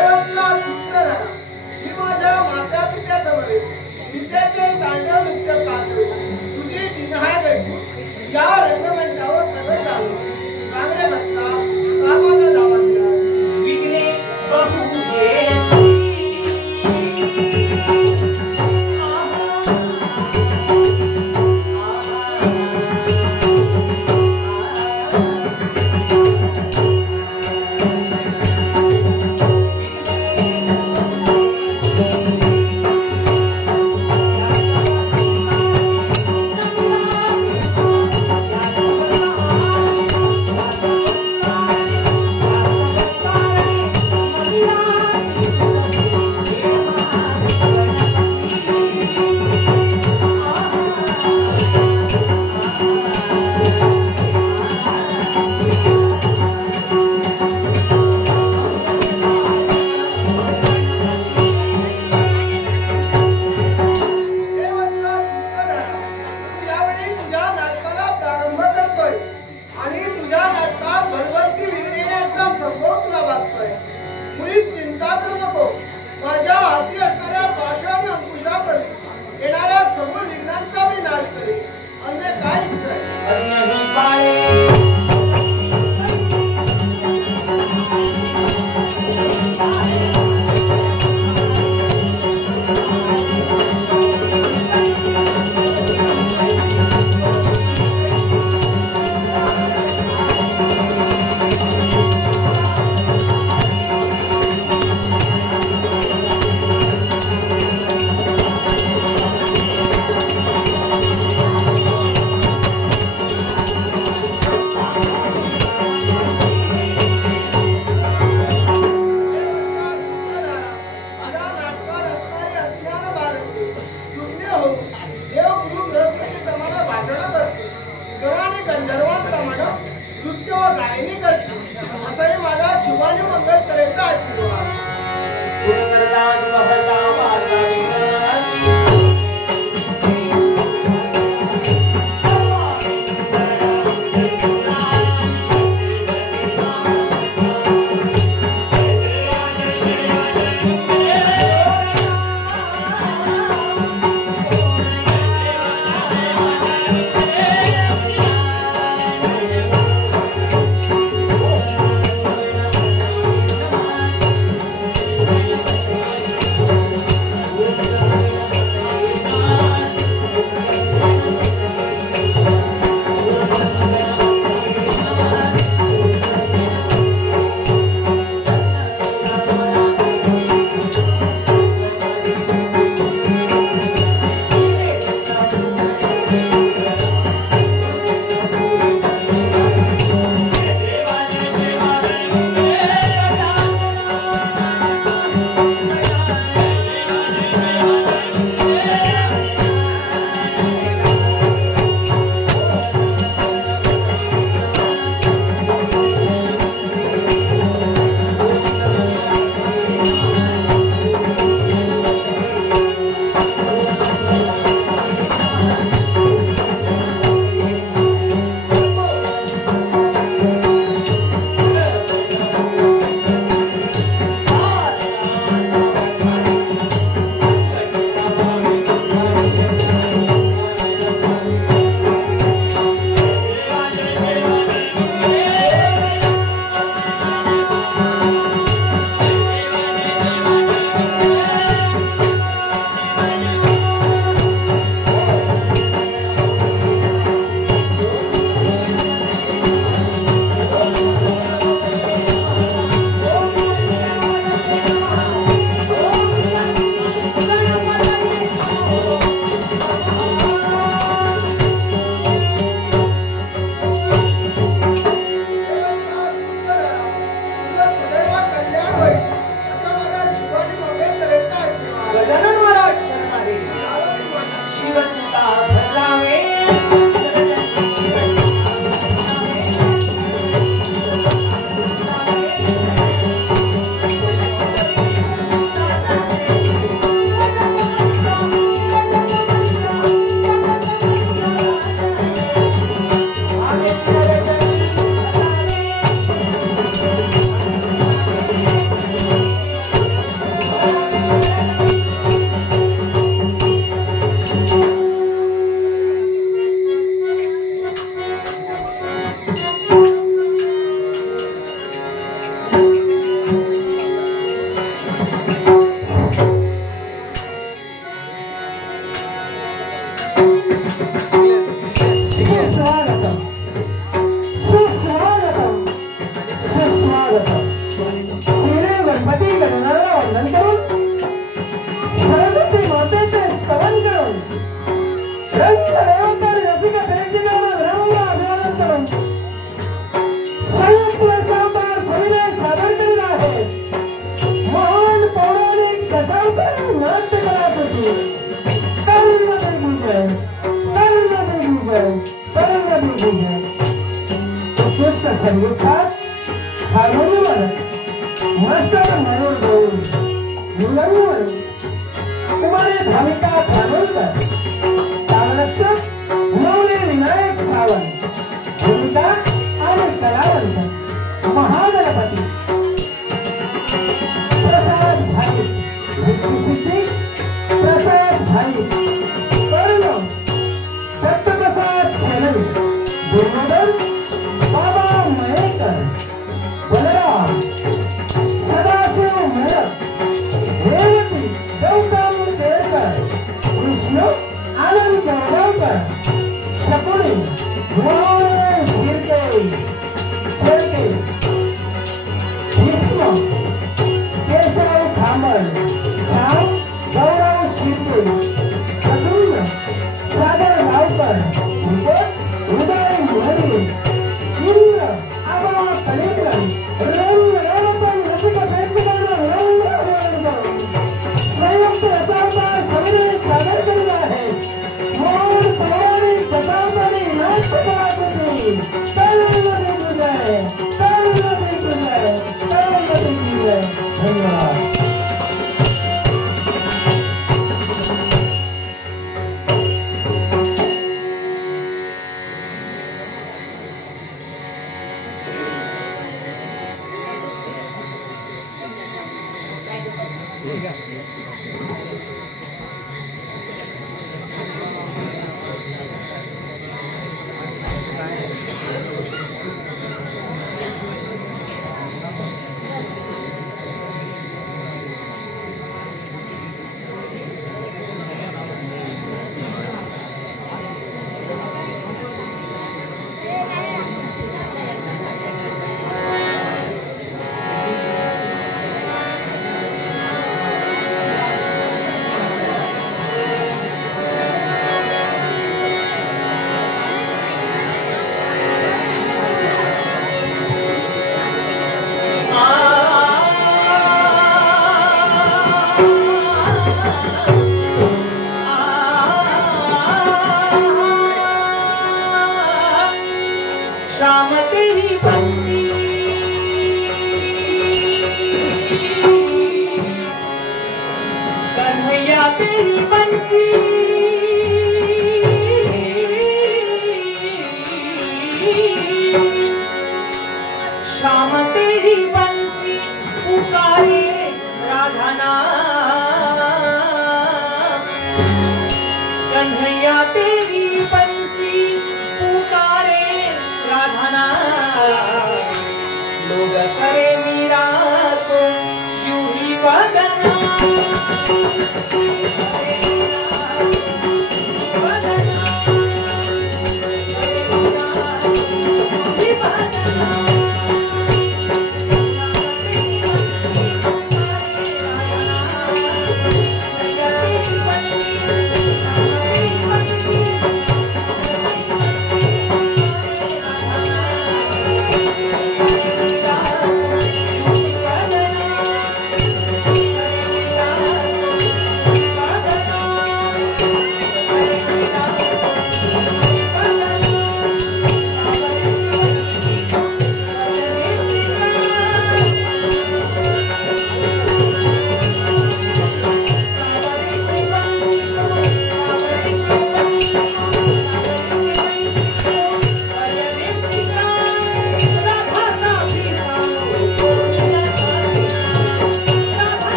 देवाचा सूत्र झाला की माझ्या माता पित्या समवेत विद्याचे तांडव नृत्य पाहतो तुझी जिन्हाळ घडली या रंगमंचावर प्रकट झालो चांगले भक्ता कामाचा दावा दिला विघ्ने बहु येती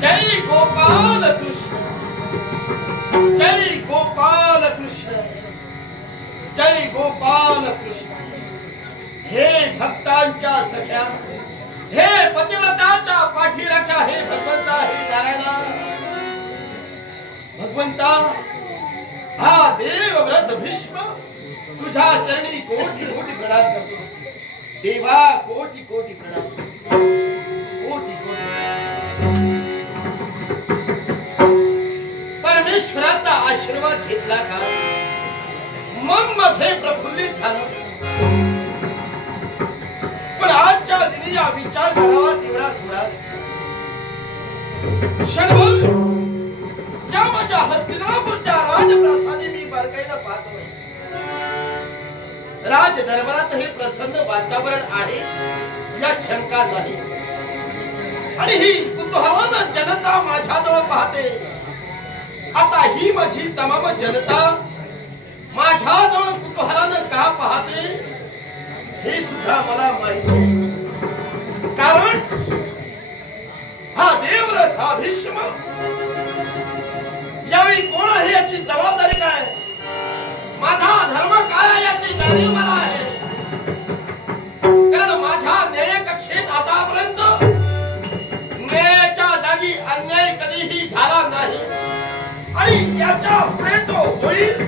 जय गोपाल कृष्ण, जय गोपाल कृष्ण, जय गोपाल कृष्ण. हे भक्तांच्या सख्या, हे पतिव्रताच्या पाठीराख्या, हे भगवंता, हे नारायणा. भगवंता, हा देवव्रत भीष्म तुझ्या चरणी कोटी कोटी प्रणाम करतो. देवा, कोटी कोटी प्रणाम, कोटी कोटी. परमेश्वराचा आशीर्वाद घेतला का मन मध्ये प्रफुल्लित झालं. पण आजच्या दिनी या विचार करावा तेवढा थोडाच. क्षणभर या माझ्या हस्तिनापूरच्या राजप्रासादी मी बारकाईनं पाहतोय. राज दरबारात हे प्रसन्न वातावरण आहे यात शंका नाही. आणि ही कुतूहलानं जनता माझ्याजवळ पाहते. आता ही माझी तमाम जनता माझ्याजवळ कुतूहलानं का पाहते हे सुद्धा मला माहिती आहे. कारण हा देवव्रत, हा भीष्म यावेळी कोण आहे याची जबाबदारी काय, माझा धर्म काय आहे याची जाणीव मला आहे. कारण माझ्या न्याय कक्षेत आतापर्यंत न्यायाच्या जागी अन्याय कधीही झाला नाही. आणि याच्या पुढे तो होईल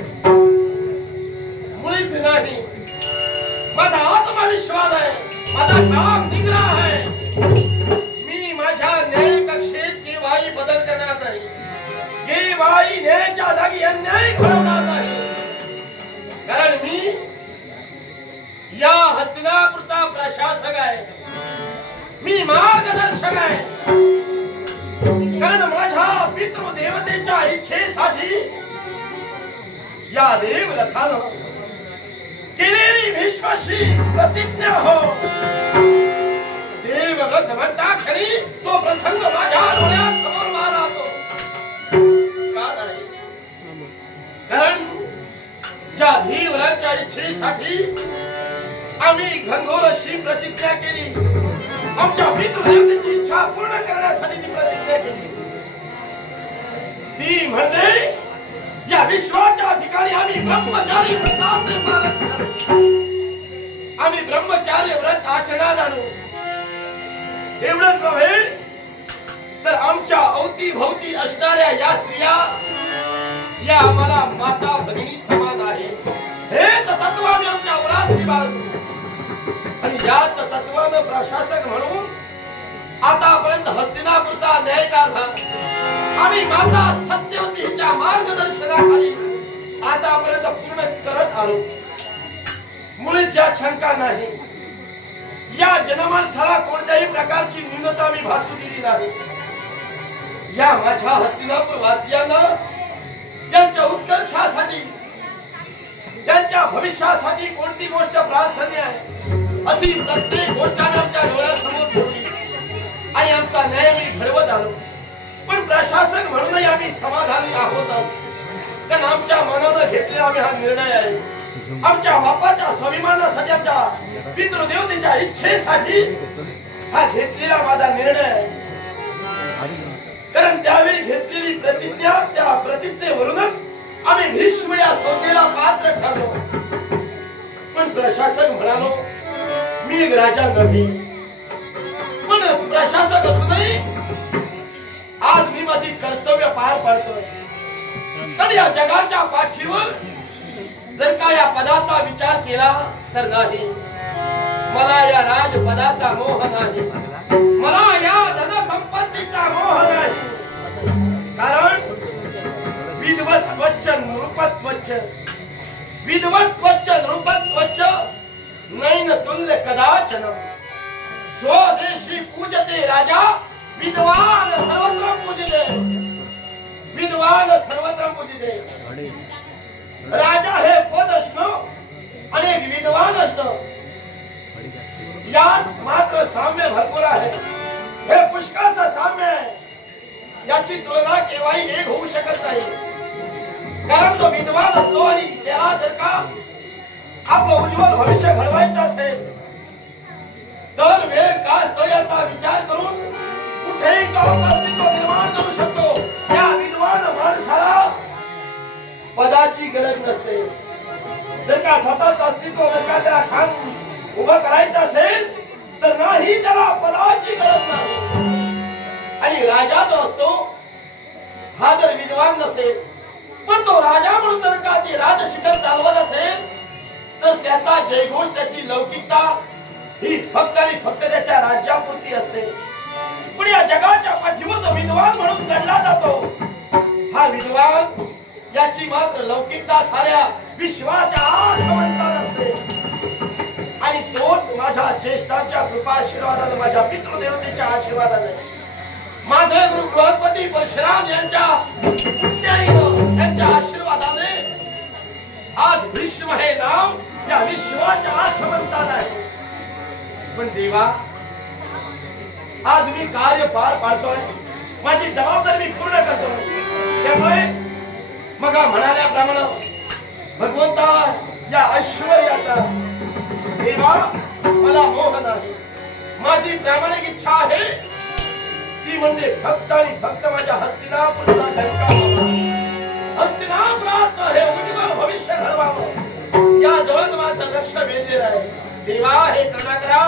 मुळीच नाही. माझा आत्मविश्वास आहे, माझा काम निग्रह आहे. मी माझ्या न्याय कक्षेत केव्हाही बदल करणार नाही, केव्हाही न्यायाच्या जागी अन्याय घडवणार नाही. कारण मी या हस्तिनापूरचा प्रशासक आहे, मी मार्गदर्शक आहे. कारण माझ्या पितृदेवतेच्या इच्छेसाठी या देवरथानं केलेली भीष्माशी प्रतिज्ञा हो. देवव्रत म्हणता क्षणी तो प्रसंग माझ्या डोळ्यासमोर उभा राहतो. कारण ज्या देवराच्या इच्छेसाठी आम्ही घनघोर अशी प्रतिज्ञा केली, आमच्या पितृदेवतेची इच्छा पूर्ण करण्यासाठी ती प्रतिज्ञा केली. ती म्हणजे या विश्वाच्या ठिकाणी आम्ही ब्रह्मचारी व्रताचे पालन करू, आम्ही ब्रह्मचार्य व्रत आचरणात आणू. एवढंच नव्हे तर आमच्या अवतीभोवती असणाऱ्या या स्त्रिया या आम्हाला माता भगिनी समान आहे. हेच तत्व आम्ही आमच्या उराशी बाळगू. आणि याच तत्वानं प्रशासक म्हणून आतापर्यंत हस्तिनापूरचा न्यायकारभार आम्ही माता सत्यवतीच्या मार्गदर्शनाखाली आतापर्यंत पूर्ण करत आलो. मुळीच यात शंका नाही. या जनमानसाला कोणत्याही प्रकारची न्यूनता मी भासू दिली नाही. या माझ्या हस्तिनापूर वासियांना त्यांच्या उत्कर्षासाठी, त्यांच्या भविष्यासाठी कोणती गोष्ट प्रार्थनीय आहे अशी प्रत्येक गोष्ट आमच्या डोळ्यासमोर ठेवली आणि आमचा न्याय मी घडवत आलो. पण प्रशासक म्हणूनही आम्ही समाधानी आहोत. कारण आमच्या मनानं घेतलेला आम्ही हा निर्णय आहे. आमच्या बापाच्या स्वाभिमानासाठी, आमच्या पितृदेवतेच्या इच्छेसाठी हा घेतलेला माझा निर्णय आहे. कारण त्यावेळी घेतलेली प्रतिज्ञा, त्या प्रतिज्ञेवरूनच आम्ही भीष्म या संज्ञेला पात्र ठरलो. पण प्रशासक म्हणालो, मी एक राजा नव्हे, पण प्रशासक असूनही आज मी माझी कर्तव्य पार पाडतोय. तर या जगाच्या पाठीवर जर का या पदाचा विचार केला तर नाही. मला या राजपदाचा मोह नाही, मला या धनसंपत्तीचा मोह नाही. कारण विद्वत्वच्च नृपत्वच्च, विद्वत्वच्च नृपत्वच्च नैन तुल्य कदाचन. स्वदेशी पूजते राजा, विद्वान सर्वत्र पूजते, विद्वान सर्वत्र पूजते. राजा हे पद असणं आणि विद्वान असणं यात मात्र साम्य भरपूर आहे. हे पुष्कळचं साम्य आहे. याची तुलना केव्हाही एक होऊ शकत नाही. कारण तो विद्वान असतो आणि त्याला जर का आपलं उज्ज्वल भविष्य घडवायचं असेल तर वेळ काय असतो याचा विचार करून कुठेही तो अस्तित्व निर्माण करू शकतो. या विद्वान माणसाला पदाची गरज नसते. जर का स्वतःच अस्तित्व जर का त्याला खान उभं करायचं असेल तर नाही त्याला पदाची गरज नाही. आणि राजा जो असतो हा जर विद्वान नसेल पण तो राजा म्हणून जर का ती राजशिखर चालवत असेल तर त्याचा जयघोष त्याची लौकिकता ही फक्त आणि फक्त त्याच्या राज्यापुरती असते. पण या जगाच्या पाठीवर जो विद्वान म्हणून गणला जातो हा विद्वान याची मात्र लौकिकता साऱ्या विश्वाच्या आसमंतात असते. आणि तोच माझ्या ज्येष्ठांच्या कृपा आशीर्वादाने माझ्या पितृदेवतेच्या आशीर्वादाने माझे गुरु बृहस्पती परशुराम यांच्या पुण्याईनं यांच्या आशीर्वादाने आज विश्व हे नाव या विश्वाच्या आसमंतात आहे. पण देवा आज मी कार्य पार पाडतोय. माझी जबाबदारी मी पूर्ण करतोय. त्यामुळे मग म्हणाल्याप्रमाणे भगवंता या ऐश्वर्याचा देवा मला मोह नाही. माझी प्रामाणिक इच्छा आहे ती म्हणजे फक्त आणि फक्त माझ्या हस्तिनापुरचा डंका व्हावा. हस्तिनापुराचं हे उज्ज्वल भविष्य घडवावं या जवळ माझं लक्ष वेधलेलं आहे. देवा हे करुणा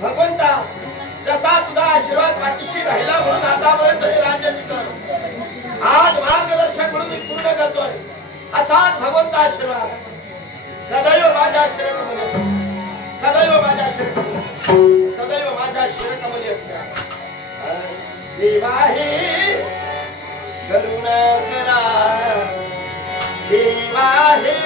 भगवंता जसा तुझा आशीर्वाद पाठीशी राहिला म्हणून आतापर्यंत हे राज्याची कर आज मार्गदर्शक म्हणून मी पूर्ण करतोय. असाच भगवंता आशीर्वाद सदैव माझ्या शिरकमली सदैव माझ्या शिरकमली सदैव माझ्या शिरकमली असत्या. देवा हे करुणा करा. देवा हे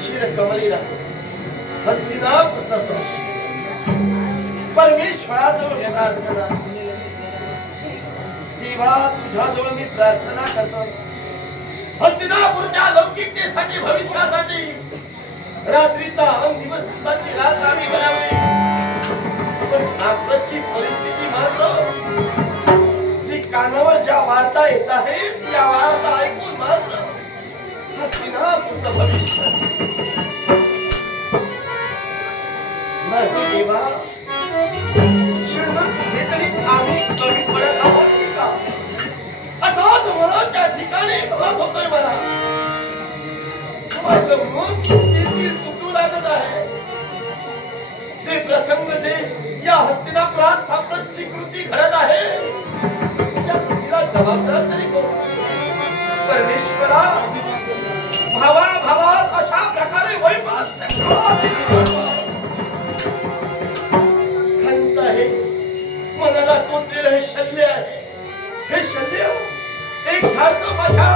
शिरकमली राहो हस्तिनापुरचा प्रश्न परमेश्वराजवळ प्रार्थना देवा तुझ्याजवळ मी प्रार्थना करतो हस्तिनापूरच्या लौकिकतेसाठी भविष्यासाठी रात्रीचा दिवसाची रात्र आम्ही घालवली पण साम्राज्याची परिस्थिती मात्र जी कानावर ज्या वार्ता येत आहेत या वार्ता ऐकून मात्र हस्तिनापूरचं भविष्य नाही देवा श्रीमंत कुठेतरी आम्ही कमी पडत आहोत की का असाच मला त्या ठिकाणी भास होतोय मला माझं मन किती तुटू लागत आहे ते प्रसंग जे या हस्तिनापुरात साम्राज्याची कृती घडत आहे त्या कृतीला जबाबदार तरी कोण परमेश्वरा भावा भावात अशा प्रकारे वैमनस्य खंत आहे मनाला टोचलेलं हे शल्य आहे हे शल्य एक सारखं माझ्या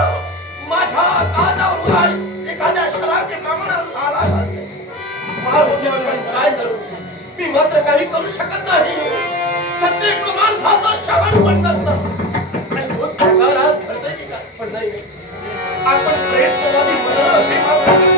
कानावर एखाद्या शलाचे प्रमाणात आला काय करू मी मात्र काही करू शकत नाही सत्य माणसाचं श्रवण पण नसतं आणि तोच प्रकार आज घडतंय की काय पण नाही आपण प्रयत्नवादी म्हणणं हे मात्र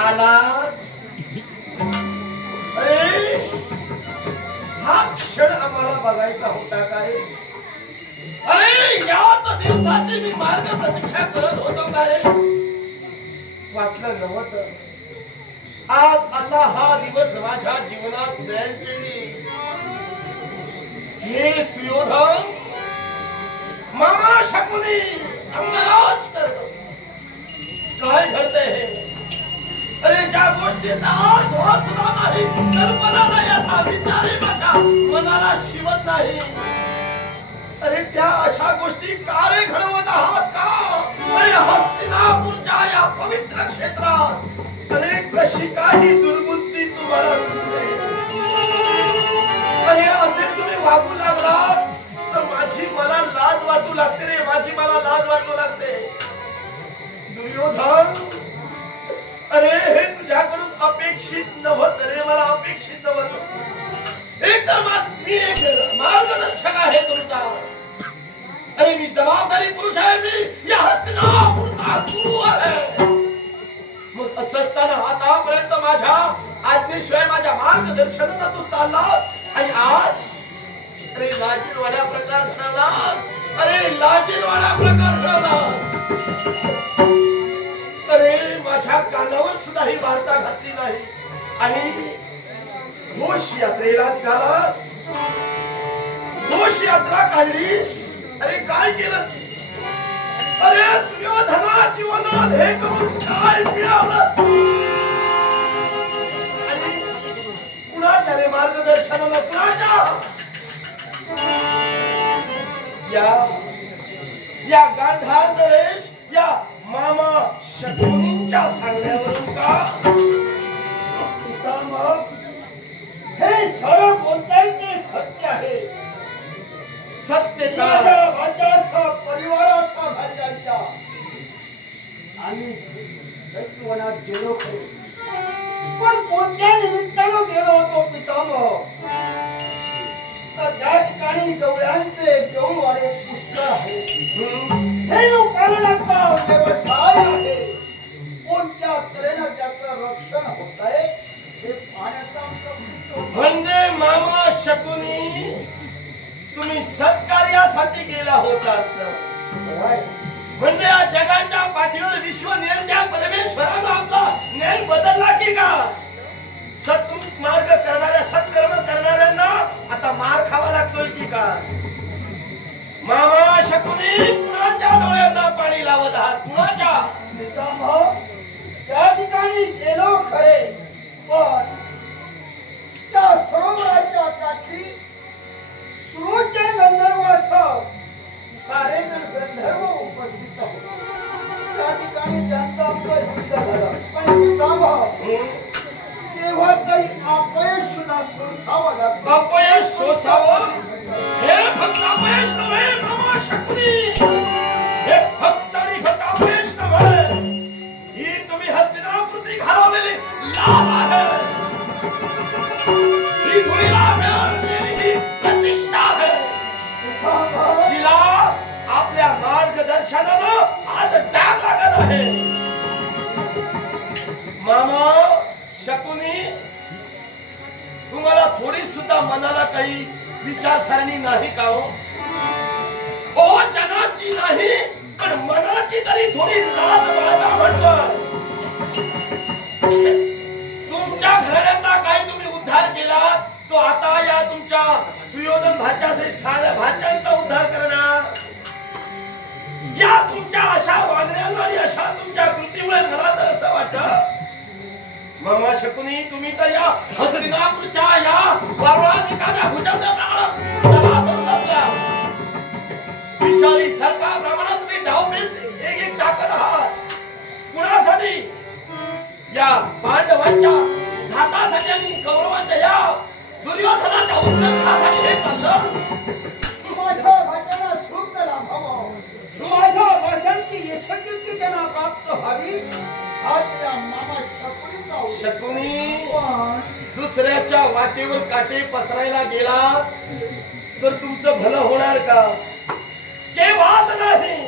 आला अरे हा क्षण आम्हाला बघायचा होता काय अरे याच दिवसाची मी मार्ग प्रतीक्षा करत होतो का रे वाटलं नव्हतं आज असा हा दिवस माझ्या जीवनात उदयांची हे सुयोधन मामा शकुनी अंगराज करतो काय घडतंय हे अरे ज्या गोष्टीचा आस्वाद सुद्धा नाही कल्पना नाही असा विचारही माझ्या मनाला शिवत नाही अरे त्या अशा गोष्टी का रे घडवत आहात का अरे हस्तिनापूरच्या या पवित्र क्षेत्रात अरे कशी काही दुर्बुद्धी तुम्हाला सुचते अरे असे तुम्ही वागू लागलात तर माझी मला लाज वाटू लागते रे माझी मला लाज वाटू लागते दुर्योधन अरे हे तुझ्याकडून अपेक्षित नव्हतं रे मला अपेक्षित नव्हतं एक तर मी एक मार्गदर्शक आहे तुमचा अरे मी जबाबदारी पुरुष आहे मी या हस्तिनापूरचा गुरु आहे मग असं असताना आतापर्यंत माझ्या आज्ञेशिवाय माझ्या मार्गदर्शनानं तू चाललास आणि आज अरे लाजीरवाड्या प्रकार घडवलास अरे लाजीरवाड्या प्रकार घडवलास अरे माझ्या कानावर सुद्धा ही वार्ता घातली नाही आणि घोष यात्रेला निघालास घोष यात्रा काढलीस अरे काय केलं अरे सुयोधना जीवनात हे करून काय मिळवलंस आणि कुणाच्या रे मार्गदर्शनाला कुणाच्या या गांधार नरेश या मामा शकुनींच्या सांगण्यावरून का हे सर्व बोलताय ते सत्य आहे सत्य राज्याचा परिवाराचा भाज्याच्या आम्ही वनात गेलो खरे पण कोणत्या निमित्तानं गेलो होतो पितामह तर त्या ठिकाणी गवळ्यांचे गवळवाडे पुष्कळ आहे हे लोकांचा व्यवसाय आहे तऱ्हेनं त्याचं रक्षण होत आहे हे पाहण्याचा आमचा उद्देश होता. म्हणजे मामा शकुनी तुम्ही सत्कार्यासाठी गेला होतात काय? म्हणजे या जगाच्या पाठीवर विश्व नेत्या परमेश्वरानं आपला न्याय बदलला की का? सत्मुख मार्ग करणाऱ्या सत्कर्म करणाऱ्यांना आता मार खावा लागतोय की का? मामा शकुनी कुणाच्या डोळ्यांना पाणी लावत आहात? कुणाच्या? पितामह, त्या ठिकाणी गेलो खरे पण त्या सरोवराच्या काठी सुलोचन गंधर्वासह सारे जण गंधर्व उपस्थित होते. त्या ठिकाणी त्यांचा आपला युद्ध झाला पण पितामह तेव्हा तरी अपयश सुद्धा सोसावं लागतं. अपयश सोसावं हे फक्त अपयश नव्हे मामा शकुनी, हे फक्त आणि फक्त अपयश नव्हे, ही तुम्ही हस्तिनापुरती घालवलेली लाभ आहे, ही धुळीला मिळालेली ही प्रतिष्ठा आहे, जिला आपल्या मार्गदर्शनानं आज डाग लागत आहे. मामा शकुनी तुम्हाला थोडी सुद्धा मनाला काही विचारसरणी नाही का हो? जनाची नाही पण मनाची तरी थोडी लाज बाळगा म्हटलं. तुमच्या घराण्याचा काय तुम्ही उद्धार केला तो आता या तुमच्या सुयोधन भाच्यासहित साऱ्या भाच्यांचा उद्धार करणार. या तुमच्या अशा वागण्याला आणि अशा तुमच्या कृतीमुळे मला तर असं वाटतं मामा शकुनी तुम्ही तर या हस्तिनापूरच्या या वारुळात एखाद्या भुजंगाप्रमाणे असला विषारी सर्पाप्रमाणे तुम्ही धावपेच एक टाकत आहात. कुणासाठी? या पांडवांच्या घातासाठी आणि कौरवांच्या या दुर्योधनाच्या उत्कर्षासाठी हे चाललं. माझ्या भाच्याला सुख लाभावं, माझ्या भाषांची यशकीर्ती त्यांना प्राप्त व्हावी हा त्या मामा शकुनीचा उद्देश. शकुनी दुसऱ्याच्या वाटेवर काटे पसरायला गेला तर तुमचं भलं होणार का? केव्हाच नाही.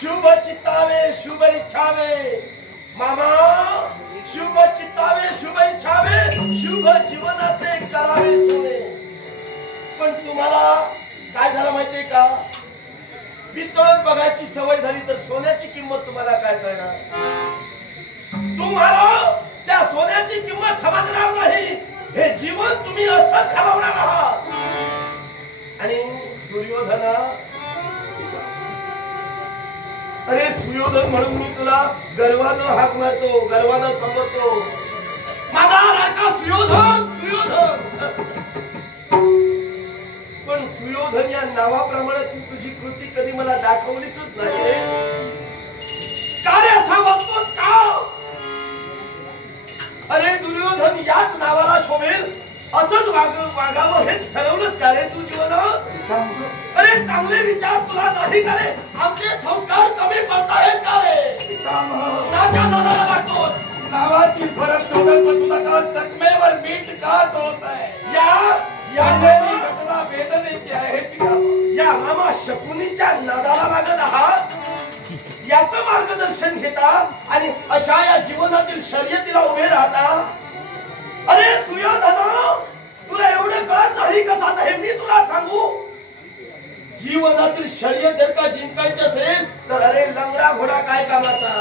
शुभ चित्तावे शुभ इच्छावे मामा, शुभ चित्तावे शुभ इच्छावे शुभ जीवनाचे करावे सोने. पण तुम्हाला काय झालं माहितीये का? पितळत बघायची सवय झाली तर सोन्याची किंमत तुम्हाला काय कळणार? तुम्हाला त्या सोन्याची किंमत समजणार नाही. हे जीवन तुम्ही असंच घालवणार आहात. आणि दुर्योधना, अरे सुयोधन म्हणून मी तुला गर्वानं हाक मारतो, गर्वानं समजतो, माझा लाडका सुयोधन सुयोधन. पण सुयोधन या नावाप्रमाणे तू तुझी कृती कधी मला दाखवलीच नाही. कार्य असा वागतोस का? अरे दुर्योधन याच नावाला शोभेल असंच वागावं हेच ठरवलंच का रे तू जीवनात? अरे चांगले विचार तुला नाही का रे? आमचे संस्कार कमी पडतायत का रे? नाच्या नादाला लागतोस. नावातील फरक शोधत बसू नका. जखमेवर मीठ काच होत आहे. या घटना वेदनेची आहे. या मामा शकुनीच्या नादाला लागत आहात, याचं मार्गदर्शन घेता आणि अशा या जीवनातील शर्यतीला उभे राहता. अरे सुयोधना, तुला एवढं कळत नाही कसं? आता हे मी तुला सांगू. जीवनातील शर्यत जर का जिंकायची असेल तर अरे लंगडा घोडा काय कामाचा?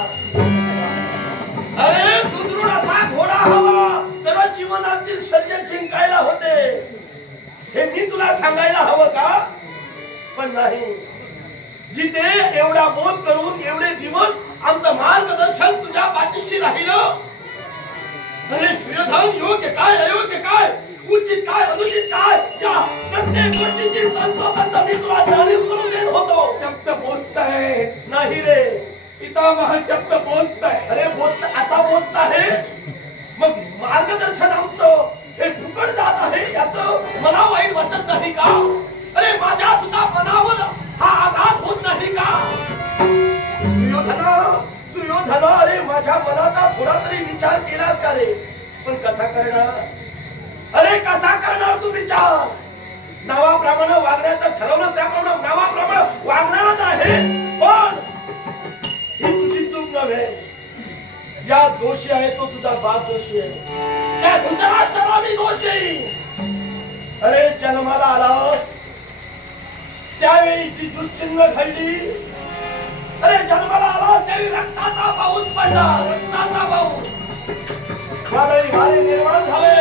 अरे सुदृढ असा घोडा हवा तर जीवनातील शर्यत जिंकायला होते. हे मी तुला सांगायला हवं का? पण नाही. जिथे एवढा बोध करून एवढे दिवस आमचं मार्गदर्शन तुझ्या पाठीशी राहिलं. अरे सुयोधन, योग्य काय अयोग्य काय, उचित काय अनुचित काय, या प्रत्येक गोष्टीची तंतोतंत मी तुला जाणीव करून देत होतो. शब्द बोचताय. नाही रे पितामह, शब्द बोचताय. अरे बोचत आता बोचत आहे. मग मार्गदर्शन आमचं हे फुकट जात आहे याचं मला वाईट वाटत नाही का? अरे माझ्या सुद्धा मनावर हा आघात होत नाही का? सुयोधना, अरे माझ्या मनाचा थोडा तरी विचार केलास का रे? पण कसा करणार? अरे कसा करणार तू विचार? नावाप्रमाणे वागण्याचं ठरवलं त्याप्रमाणे नावाप्रमाणे वागणारच आहे. पण ही तुझी चूक नव्हे. या दोषी आहे तो तुझा बाप दोषी आहे, त्या धृतराष्ट्राला मी दोष देईन. अरे जन्माला आलास त्यावेळी जी दुश्चिन्ह घडली, अरे जन्माला आलास त्यावेळी रक्ताचा पाऊस पडला, रक्ताचा पाऊस. वादळी वारे निर्माण झाले,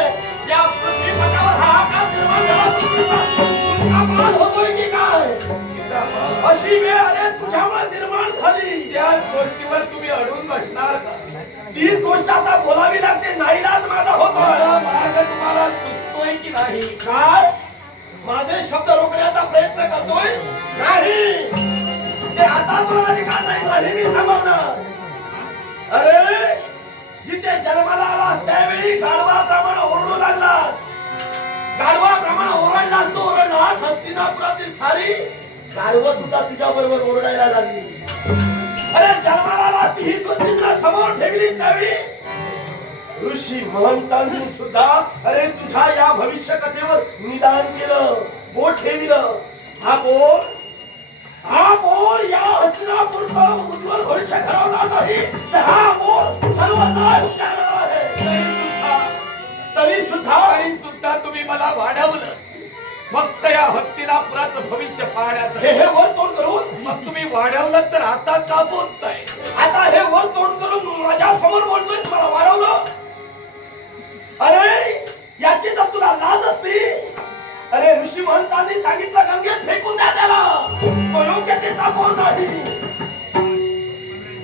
या पृथ्वीपटावर हाहाकार निर्माण झाला. अपराध होतोय की काय? अशी वेळ अरे तुझ्यावर निर्माण झाली. त्याच गोष्टीवर तुम्ही अडून बसणार का? तीच गोष्ट आता बोलावी लागते, नाईलाज माझा होतोय. मार्ग तुम्हाला सुचतोय की नाही? काय माझे शब्द रोखण्याचा प्रयत्न करतोयस? नाही, ते आता तुला अधिकार नाही मी थांबवणार. अरे जिथे जन्माला आलास त्यावेळी गाढवाप्रमाणे ओरडू लागलास, गाढवाप्रमाणे ओरडलास, तो ओरडलास. हस्तिनापुरातील सारी गाढव सुद्धा तुझ्या बरोबर ओरडायला लागली. अरे जन्माला आलास ही दुश्चिन्ह समोर ठेवली त्यावेळी ऋषी महंतांनी सुद्धा अरे तुझ्या या भविष्य कथेवर निदान केलं, बोट ठेविलं. हा पोर या हस्तिनापूरचं उज्ज्वल भविष्य घडवणार नाही, तर हा पोर सर्वनाश करणार आहे. तरी सुद्धा तुम्ही मला वाढवलं, फक्त या हस्तिनापुराचं भविष्य पाहण्याचं. हे वर तोंड करून मग तुम्ही वाढवलं, तर आता का पोचताय? आता हे वर तोंड करून माझ्या समोर बोलतोय, मला वाढवलं. अरे याची जर तुला लाज असती, अरे ऋषी महंतांनी सांगितलं गंगेत फेकून द्या त्याला, तो योग्यतेचा पोर नाही.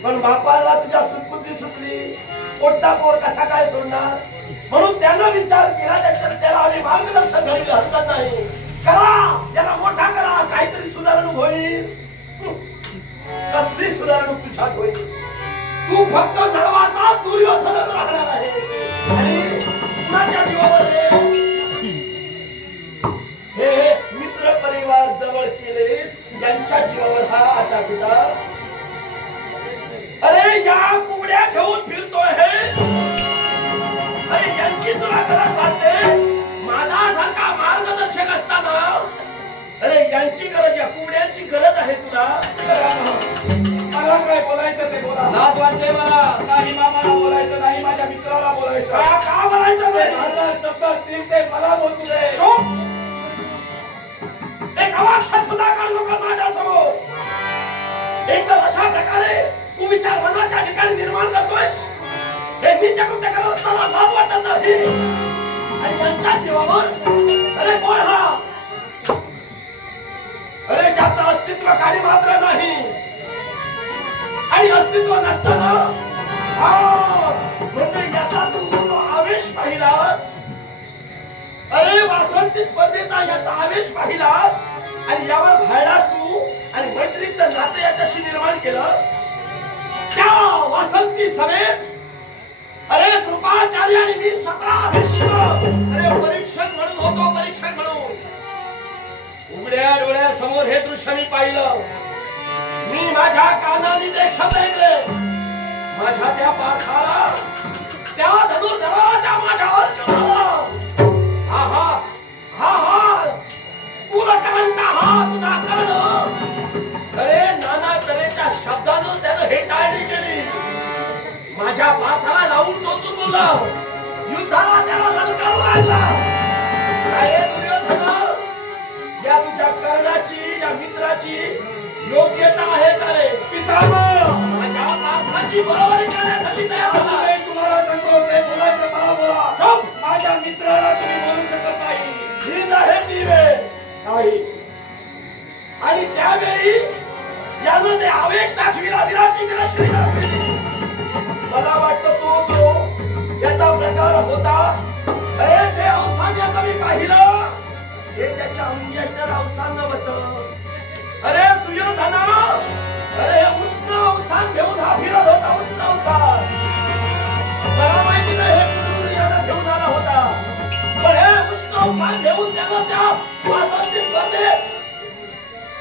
पण बापाला तुझ्या सुटबुद्धी सुटली, पोटचा पोर कसा काय सोडणार, म्हणून त्यानं विचार केला. त्याला आणि मार्गदर्शन घडलं, हरकत नाही, करा त्याला मोठा करा, काहीतरी सुधारणूक होईल. कसली सुधारणूक तुझ्यात होईल? तू फक्त धर्माचा दुर्योधनच राहणार आहे. आणि कुणाच्या जीवावर हे मित्र परिवार जवळ केलेस, यांच्या जीवावर हा आता पिता. अरे या कुबड्या घेऊन फिरतोय हे, अरे यांची तुला गरज भासते. माझा सारखा मार्गदर्शक असताना अरे यांची गरज, या कुबड्यांची गरज आहे तुला. मला काय बोलायचं ते बोला. लाज वाटते मला. नाही मामाला बोलायचं नाही, माझ्या मित्राला बोलायचं. का बोलायचं नाही? माझा शब्द असतील ते मला बोलू दे. चूप. एक अवाक्षर सुद्धा काढू नका माझ्या समोर. एकतर अशा प्रकारे तू विचार मनाच्या ठिकाणी निर्माण करतोयस, हे नीच कृत्य करत असताना लाज वाटत नाही. आणि यांच्या जीवावर अरे कोण हा? अरे ज्याचं अस्तित्व काही मात्र नाही, आणि अस्तित्व नसताना म्हणजे याचा तू आवेश पाहिलास. अरे वासंती स्पर्धेचा याचा आवेश पाहिलास, आणि यावर भाळलास तू, आणि मैत्रीचं नातं याच्याशी निर्माण केलंस. त्या वासंती सभेत अरे कृपाचार्य आणि मी स्वतः विश्व अरे परीक्षण म्हणून होतो, परीक्षण म्हणून. उघड्या डोळ्यासमोर हे दृश्य मी पाहिलं. मी माझ्या कानाने ते शब्द ऐकले. माझ्या त्या पार्थाला, त्या धनुर्धराला, त्या माझ्या अर्जुनाला हा हा हा हा पुरकरंटा हा तुझा कर्ण. अरे नाना तऱ्हेच्या शब्दानं त्यानं हे टाळणी केली. माझ्या पार्थाला लावून टोचून बोलला, युद्धाला त्याला ललकारू लागला. अरे दुर्योधना, या तुझ्या कर्णाची, या मित्राची योग्यता आहे का रे? पितामह, माझ्या पार्थाची बरोबरी करण्यासाठी तयार झाला. तुम्हाला सांगतो ते बोलायचं मला बोला. चुप. माझ्या मित्राला तुम्ही बोलू शकत नाही. ही आहे ती वेळ नाही. आणि त्यावेळी यानं ते आवेश दाखविला, विराची विरश्री दाखविली. मला वाटतं तो याचा प्रकार होता. अरे ते अवसान याचं मी पाहिलं, हे त्याच्या अंगी असणारं अवसान नव्हतं. अरे सुयोधना, अरे उष्ण अवसान घेऊन हा फिरत होता. उष्ण अवसान मला माहिती नाही हे कुठून याला घेऊन आला होता, पण हे उष्ण अवसान घेऊन त्यानं त्या वासंती स्पर्धेत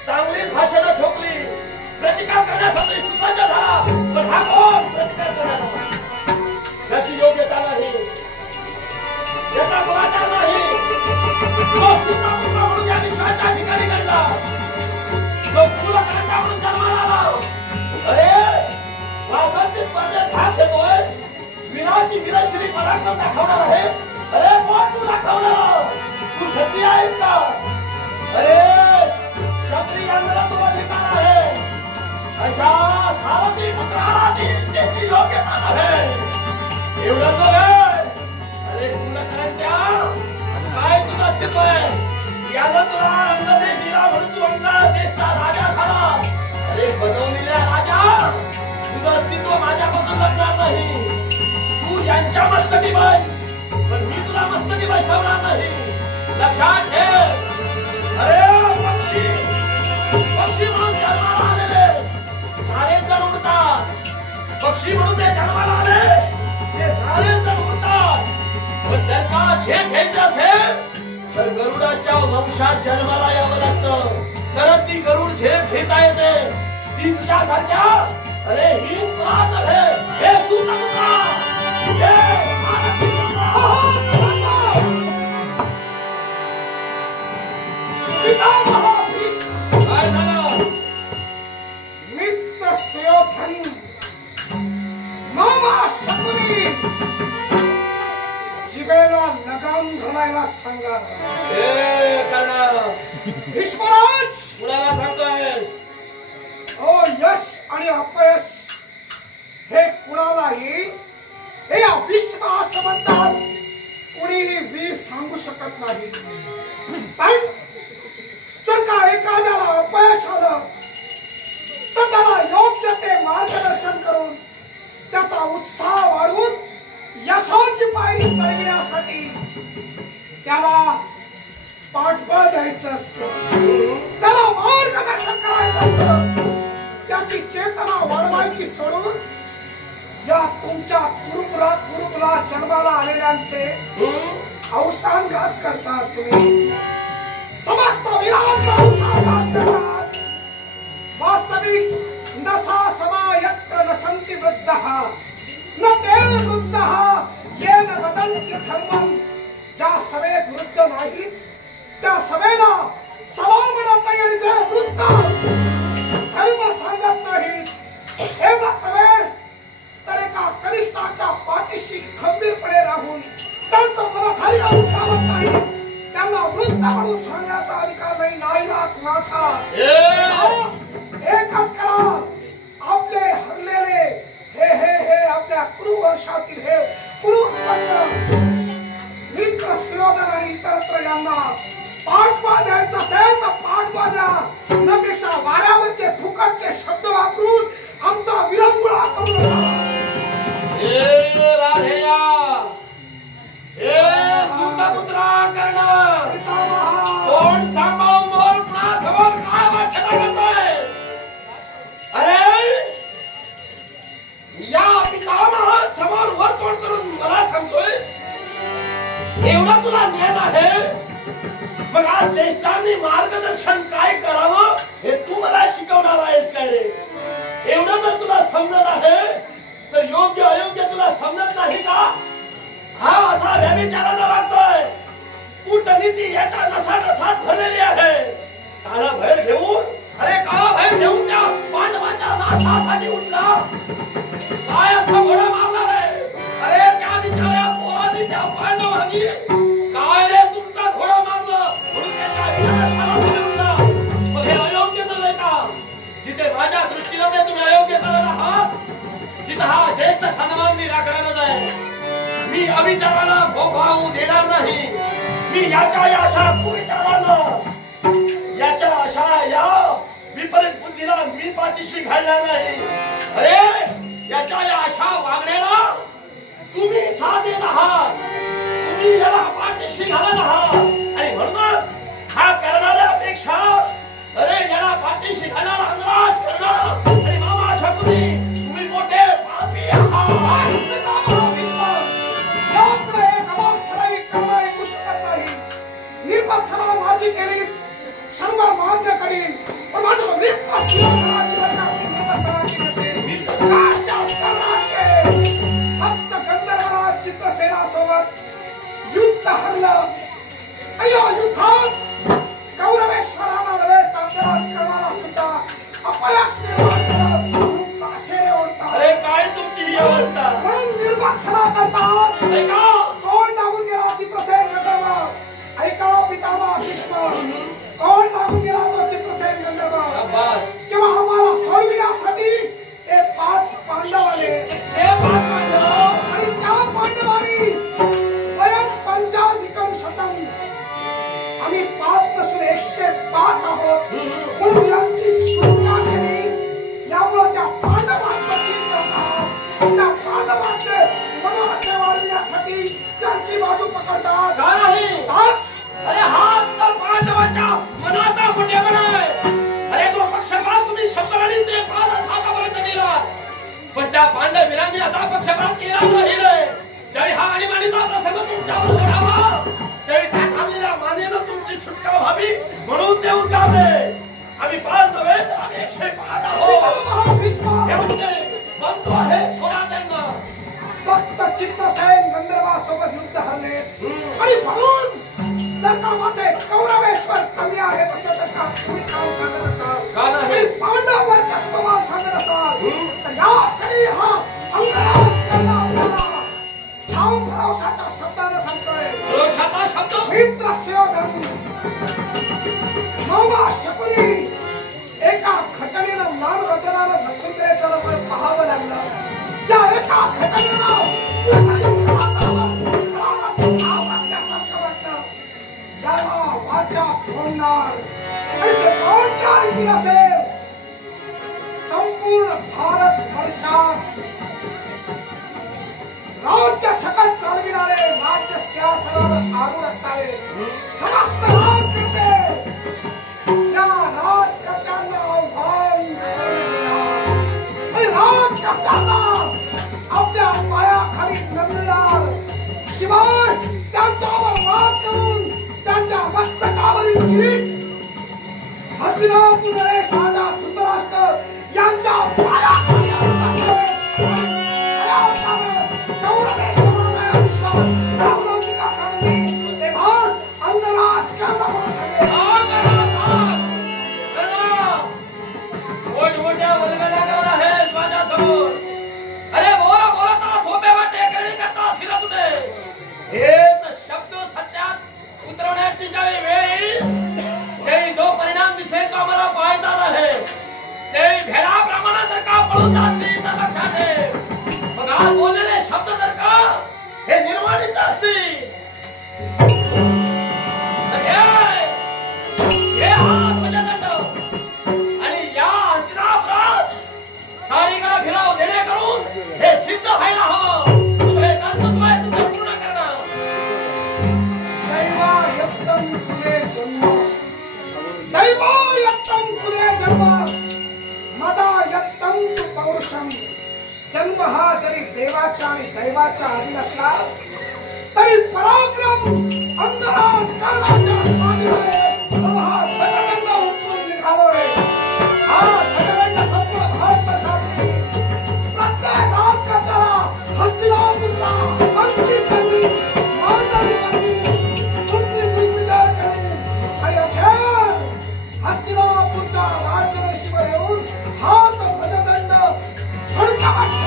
चांगली भाषणं ठोकली. प्रतिकार करण्यासाठी सुसज्ज झाला, पण हा कोण प्रतिकार करणारा? त्याची योग्यता नाही, याचा गुणाचार नाही. तो सीतापुत्र म्हणून या विश्वाच्या ठिकाणी घडला, तो कुलकर्णा म्हणून जन्माला आला. अरे वासंती स्पर्धेत भाग घेतोयस, विश्वाची विरश्री पराक्रम दाखवणार आहेस? अरे कोण तू दाखवणार? तू क्षत्रिय आहेस का? अरे क्षत्रियांना तो अधिकार आहे, अशा सारथी पुत्राला त्याची योग्यता आहे. एवढं नव्हे, अरे कुलकर्ण्या काय तुझं अस्तित्व आहे? याला तुला अंगदेश दिला म्हणून तू अंगदेशचा राजा झाला. अरे बनवलेल्या राजा, तुझं अस्तित्व माझ्यापासून लढणार नाही. तू यांच्या मस्तकी बस, पण मी तुला मस्तकी बसवणार नाही. लक्षात ठेव. अरे पक्षी पक्षी म्हणून जन्माला आलेले सारे जण उडतात. पक्षी म्हणून ते जन्माला आले ते सारे जण उडतात. पण जर का झेप घ्यायची असेल तर गरुडाच्या वंशात जन्माला यावं लागतं. तर ती गरुड झेप घेता येते. ती तुझ्यासारख्या अरे ही प्राण आहे. हे सुतपुत्रा, काय झालं? मित्र सुयोधन मामा शकुनी जिबेला लगाम घालायला सांगा. भीष्मराज कुणाला सांगतोयस? ओ यश आणि अपयश हे कुणाला येईल हे अविश्वास म्हणतात. कुणीही वीर सांगू शकत नाही. पण जर का एखाद्याला अपयश आलं तर त्याला योग्य ते मार्गदर्शन करून त्याचा उत्साह वाढवून यशाची पायरी चढविण्यासाठी त्याला पाठबळ द्यायचं असतं. त्याला मार्गदर्शन करायचं असतं. त्याची चेतना वाढवायची सोडून या तुमच्या कुरुकुला जन्माला आलेल्यांचे अवसानघात करतात. तुम्ही समस्त वीरांचा अवसानघात करतात. वास्तविक नसा समा यत्र न संति वृद्धः न ते वृद्धः येन वदन्ति धर्मं. ज्या सभेत वृद्ध नाही त्या सभेला सभा म्हणत नाही आणि जे वृद्ध धर्म सांगत नाही एवढं नव्हे तर एका कनिष्ठाच्या पाठीशी खंबीरपणे राहून त्यांचं मनोधैर्य उठावत नाही त्यांना वृद्ध म्हणून सांगण्याचा अधिकार नाही. नाईलाज माझा. एकच करा. आपले हरलेले हे हे हे आपल्या कुरुवंशातील हे कुरुवंश मित्र सुयोधन आणि इतरत्र यांना पाठबळ द्यायचं असेल तर पाठबळ द्या. त्यापेक्षा वाड्यावरचे फुकटचे शब्द वापरून आमचा विरंगुळा करू नका. सुतपुत्रा कर्ण कोण सांभाळून बोल. पुन्हा समोर काय वाचना करतोय? अरे या पितामहा समोर वर तोंड करून मला सांगतोयस एवढं तुला ज्ञान आहे? मग आज ज्येष्ठांनी मार्गदर्शन काय करावं हे तू मला शिकवणार आहेस काय रे? एवढं जर तुला समजत आहे तर योग्य अयोग्य तुला समजत नाही का? हा असा व्यभिचाराला वागतोय. कूटनीती याच्या नसानसात भरलेली आहे. काळा भैर घेऊन अरे काळा भैर घेऊन त्या पांडवांच्या नाशासाठी उठला. काय असा घोडा मारणार आहे? अरे त्या बिचाऱ्या पोरांनी त्या पांडवांनी काय रे तुमचा घोडा मारला म्हणून त्याच्या विनाशाला उठला. मग हे अयोग्य नव्हे का? जिथे माझ्या दृष्टीला ते तुम्ही अयोग्य करत आहात तिथं हा ज्येष्ठ सन्मान मी राखणारच आहे. मी अविचाराला भोगावू देणार नाही. मी याच्या आशा कुविचारानं याच्या आशा या विपरीत बुद्धीला मी पाठीशी घालणार नाही. अरे याच्या या आशा वागण्याला तुम्ही साथ देत आहात. तुम्ही याला पाठीशी घालत आहात आणि म्हणूनच हा करणाऱ्यापेक्षा अरे याला पाठीशी घालणारा अंगराज करणं आणि मामा शकुनी तुम्ही मोठे पापी आहात. निर्भत्सना माझी केली क्षणभर मान्य करीन पण माझ्या मित्र सुयोधनाची निर्भत्सना केली असेल. फक्त गंधर्वराज चित्रसेना सोबत युद्ध हरलं आणि या युद्धात कौरवेश्वराला नव्हे तांबराज कर्णाला सुद्धा अपयश निर्माण झालं. अरे काय तुमची ही अवस्था? म्हणून निर्भत्सना करता ऐका कोण लागून गेला चित्रसेन गंधर्व? ऐका पितामह भीष्म, कोण लागून गेला तो चित्रसेन गंधर्व? शाबास. किंवा आम्हाला सोडविण्यासाठी ते 5 पांडव आले. हे 5 पांडव आणि त्या पांडवांनी वयम पंचाधिकम शतम, आम्ही 5 नसून 105 आहोत, म्हणून यांची सुटका केली. यामुळे त्या पांडवांचं हित करतात, त्या पांडवांचे मनोरथ वाढविण्यासाठी त्यांची बाजू पकडतात. का नाही? बस अरे हा तर पांडवांच्या मनाचा फुटेपणा आहे. अरे तो पक्षपात तुम्ही शब्दाने ते 5-7 दिला, पण त्या पांडव वीरांनी असा पक्षपात केला नाही रे. ज्यावेळी हा आणीबाणीचा प्रसंग तुमच्यावर ओढावा, त्यावेळी त्या ठरलेल्या मानेनं तुमची सुटका व्हावी म्हणून ते उद्गारले. आम्ही 5 नव्हे तर आम्ही 105 आहोत. भीष्म हे म्हणते बंधू आहे, सोडा त्यांना. फक्त चित्रसेन गंधर्वासोबत युद्ध हरले आणि म्हणून जर का माझे कौरवेश्वर कमी आहे तसं तर का तुम्ही काम सांगत असाल, का नाही? आणि पांडव वर्चस्ववान सांगत असाल, तर या क्षणी हा अंगराज करणं आपल्याला ठाम भरवशाच्या शब्दानं सांगतोय. रोषाचा शब्द मित्र स्योधन मामा शकुनी एका घटनेनं मान बदलानं वसुंधरेचं रमण पाहावं लागलं. या एका घटनेनं वाटल्यासारखं वाटलं. याला वाचा फोडणार आणि ते कोणत्या रीतीनं असेल? संपूर्ण भारत वर्षात राज्य सकट चालविणारे, राज्य सिंहासनावर आरूढ असणारे समस्त राजकर्ते या राजकर्त्यांना आव्हान आणि राजकर्त्यांना आपल्या पायाखाली नमविणार, शिवाय त्यांच्यावर मात करून त्यांच्या मस्तकावरील किरीट हस्तिनापुर नरेश राजा धृतराष्ट्र यांच्या पायाखाली जन्म हा जरी देवाच्या आणि दैवाच्या आधी असला तरी पराक्रम अंगराज कर्णाच्या स्वाधीन आहे. हा गजदंड उचलून निघालोय. हा गजदंड संपूर्ण भारतवर्षातील प्रत्येक राजकर्त्याला हस्तिनापूरला अंकित करवी, मांडवी करवी, तुमची दिग्विजय करी आणि अखेर हस्तिनापूरच्या राज्यरेषेवर येऊन हाच गजदंड फडकावत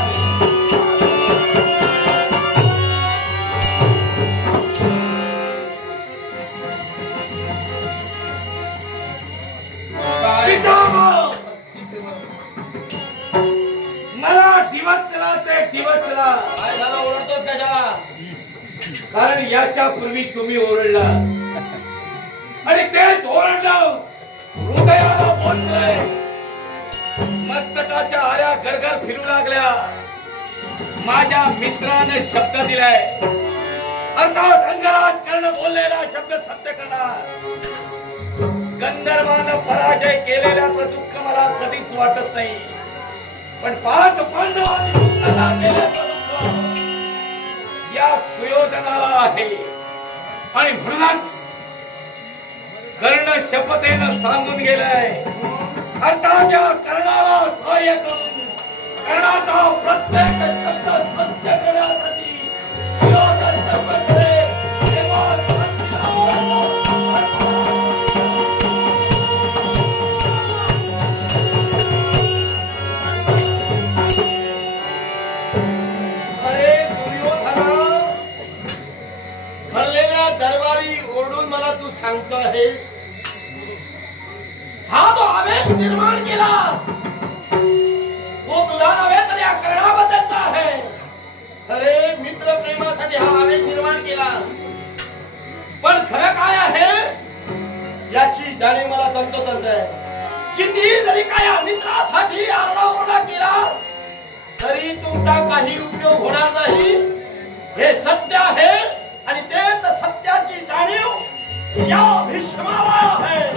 काय झालं, ओरडतोस कशाला? कारण याच्या पूर्वी तुम्ही ओरडला आणि तेच ओरडलं हृदयाला पोचलंय. मस्तकाच्या आऱ्या घरघर फिरू लागल्या. माझ्या मित्राने शब्द दिलाय, अर्थात अंगराज कर्ण बोललेला शब्द सत्य करणार. गंधर्वानं पराजय केलेल्याचं दुःख मला कधीच वाटत नाही, पण 5 पांडवांनी मुक्तता केल्याचं दुःख या सुयोधनाला आहे. आणि म्हणूनच कर्ण शपथेनं सांगून गेलाय, आता त्या कर्णाला सहाय्य करून कर्णाचा प्रत्येक शब्द सत्य करण्यासाठी सुयोधन शपथ करेल. सांगतो आहेस? हा जो आवेश निर्माण केलास तो तुझा नव्हे तर या कर्णाबद्दलचा आहे. अरे मित्र प्रेमासाठी हा आवेश निर्माण केला, पण खरं काय आहे याची जाणीव मला तंतोतंत आहे. किती जरी काय या मित्रासाठी आरडाओरडा केला तरी तुमचा काही उपयोग होणार नाही. हे सत्य आहे आणि तेच सत्याची जाणीव या भीष्माला आहे.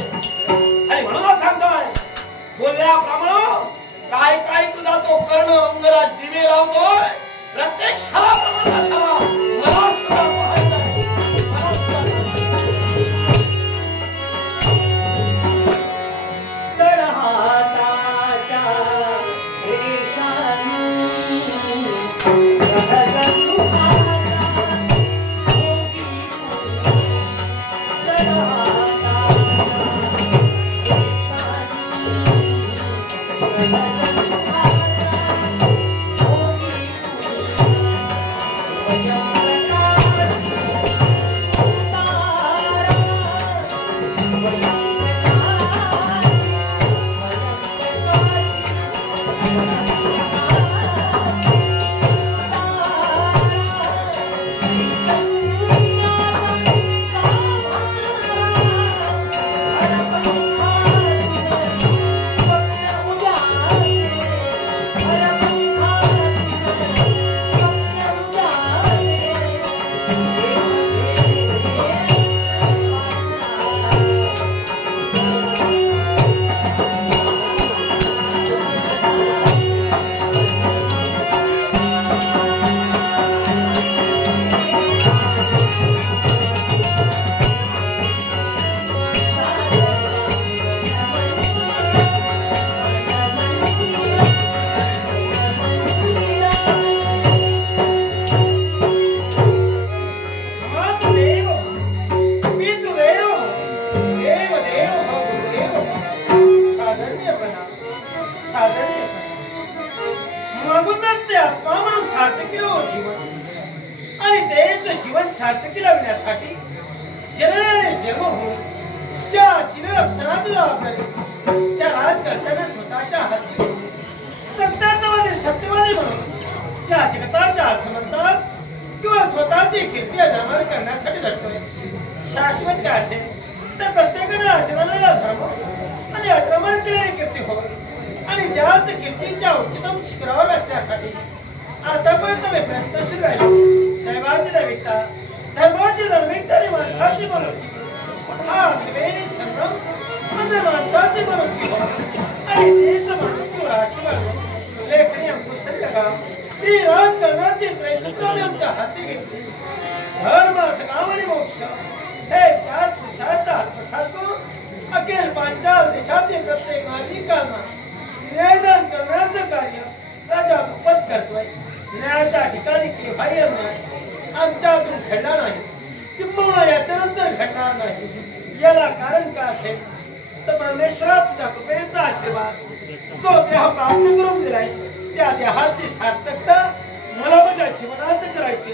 आणि म्हणूनच सांगतोय बोलल्याप्रमाणे काय काय तुझा तो कर्ण अंगराज दिवे लावतोय. प्रत्येक शाला मला सुद्धा पाहायचंय. जीवन सार्थकी लावण्यासाठी जननाने जन्म होऊन ज्या शिवरक्षणाची जबाबदारी ज्या राजकर्त्याने स्वतःच्या हाती घेतली, सत्याचावादी सत्यवादी म्हणून ज्या जगताच्या असमंतात किंवा स्वतःची कीर्ती अजरामर करण्यासाठी लढतोय, शाश्वत काय असेल तर प्रत्येकाने आचरलेला धर्म आणि अजरामर केलेली कीर्ती हो आणि त्याच कीर्तीच्या उच्चतम शिखरावर असण्यासाठी आतापर्यंत मी प्रयत्नशील राहिलो. दैवाची दैविकता, धर्माची धार्मिकता आणि माणसाची मनुष्की हा त्रिवेणी संगम म्हणजे माणसाची मनुष्की हो आणि तेच मनुष्कीवर आशीर्वाद लेखणी अंकुशरी लगाव ही राजकारणाची त्रैसूत्राने आमच्या हाती घेतली. धर्म, नाम आणि मोक्ष हे चार पुरुषार्थ आत्मसात करून अखेर पांचाल देशातील प्रत्येक नागरिकांना न्यायदान करण्याचं कार्य राजा दुप्पट करतोय. न्यायाच्या ठिकाणी केव्हाही अन्याय आमच्यातून घडला नाही, किंबहुना याच्यानंतर घडणार नाही. याला कारण का असेल तर परमेश्वरा तुझ्या कृपेचा आशीर्वाद जो देह प्राप्त करून दिलाय त्या देहाची सार्थकता मला माझ्या जीवनात करायची.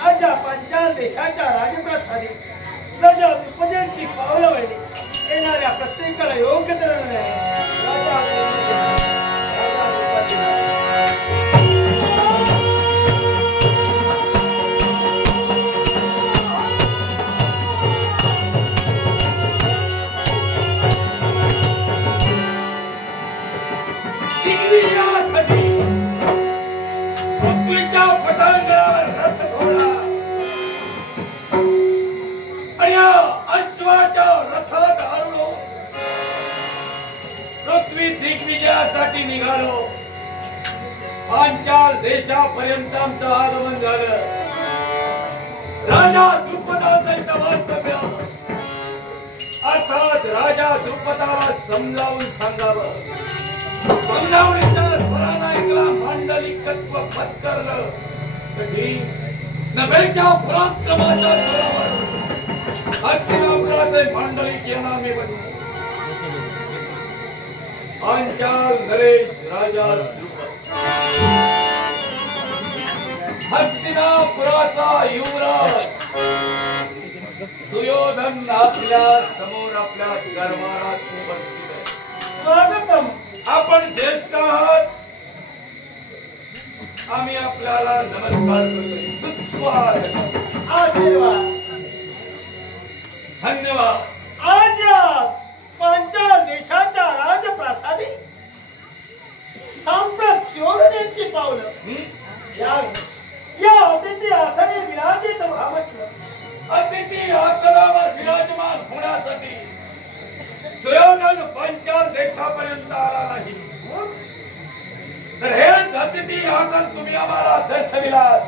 आज या पांचाल देशाच्या राजप्रासादी राजा दुप्पटांची पावलं वळली. येणाऱ्या प्रत्येकाला योग्य तऱ्हेने पृथ्वीच्या पटांगणावर रथ सोडला आणि अश्वाच्या रथात आरूढ पृथ्वी दिग्विजयासाठी निघालो. पांचाल देशापर्यंत आमचं आगमन झालं. राजा द्रुपदाचं इथं वास्तव्य, अर्थात राजा द्रुपदाला समजावून सांगावं. समजावणीच्या स्वरानं ऐकला, मांडलिकत्व पत्करलं. नभेच्या पराक्रमाच्या जोरावर हस्तिनापुराचे मांडलिक या नामे बनले. पांचाल नरेश राजा द्रुपद, हस्तिनापुराचा युवराज सुयोधन आपल्या समोर आपल्या दरबारात उपस्थित आहे. स्वागतम. आपण ज्येष्ठ आहात, आम्ही आपल्याला नमस्कार करतोय. सुस्वागत. आशीर्वाद. धन्यवाद. आज या पांचाल देशाच्या राजप्रासादी सांप्रत सुयोधन यांची पावलं या अतिथी आसने विराजित व्हा म्हटलं. अतिथी आसनावर विराजमान होण्यासाठी सुयोधन पंचाल देशापर्यंत आला नाही, तर हेच अतिथी आसन तुम्ही आम्हाला दर्शविलात.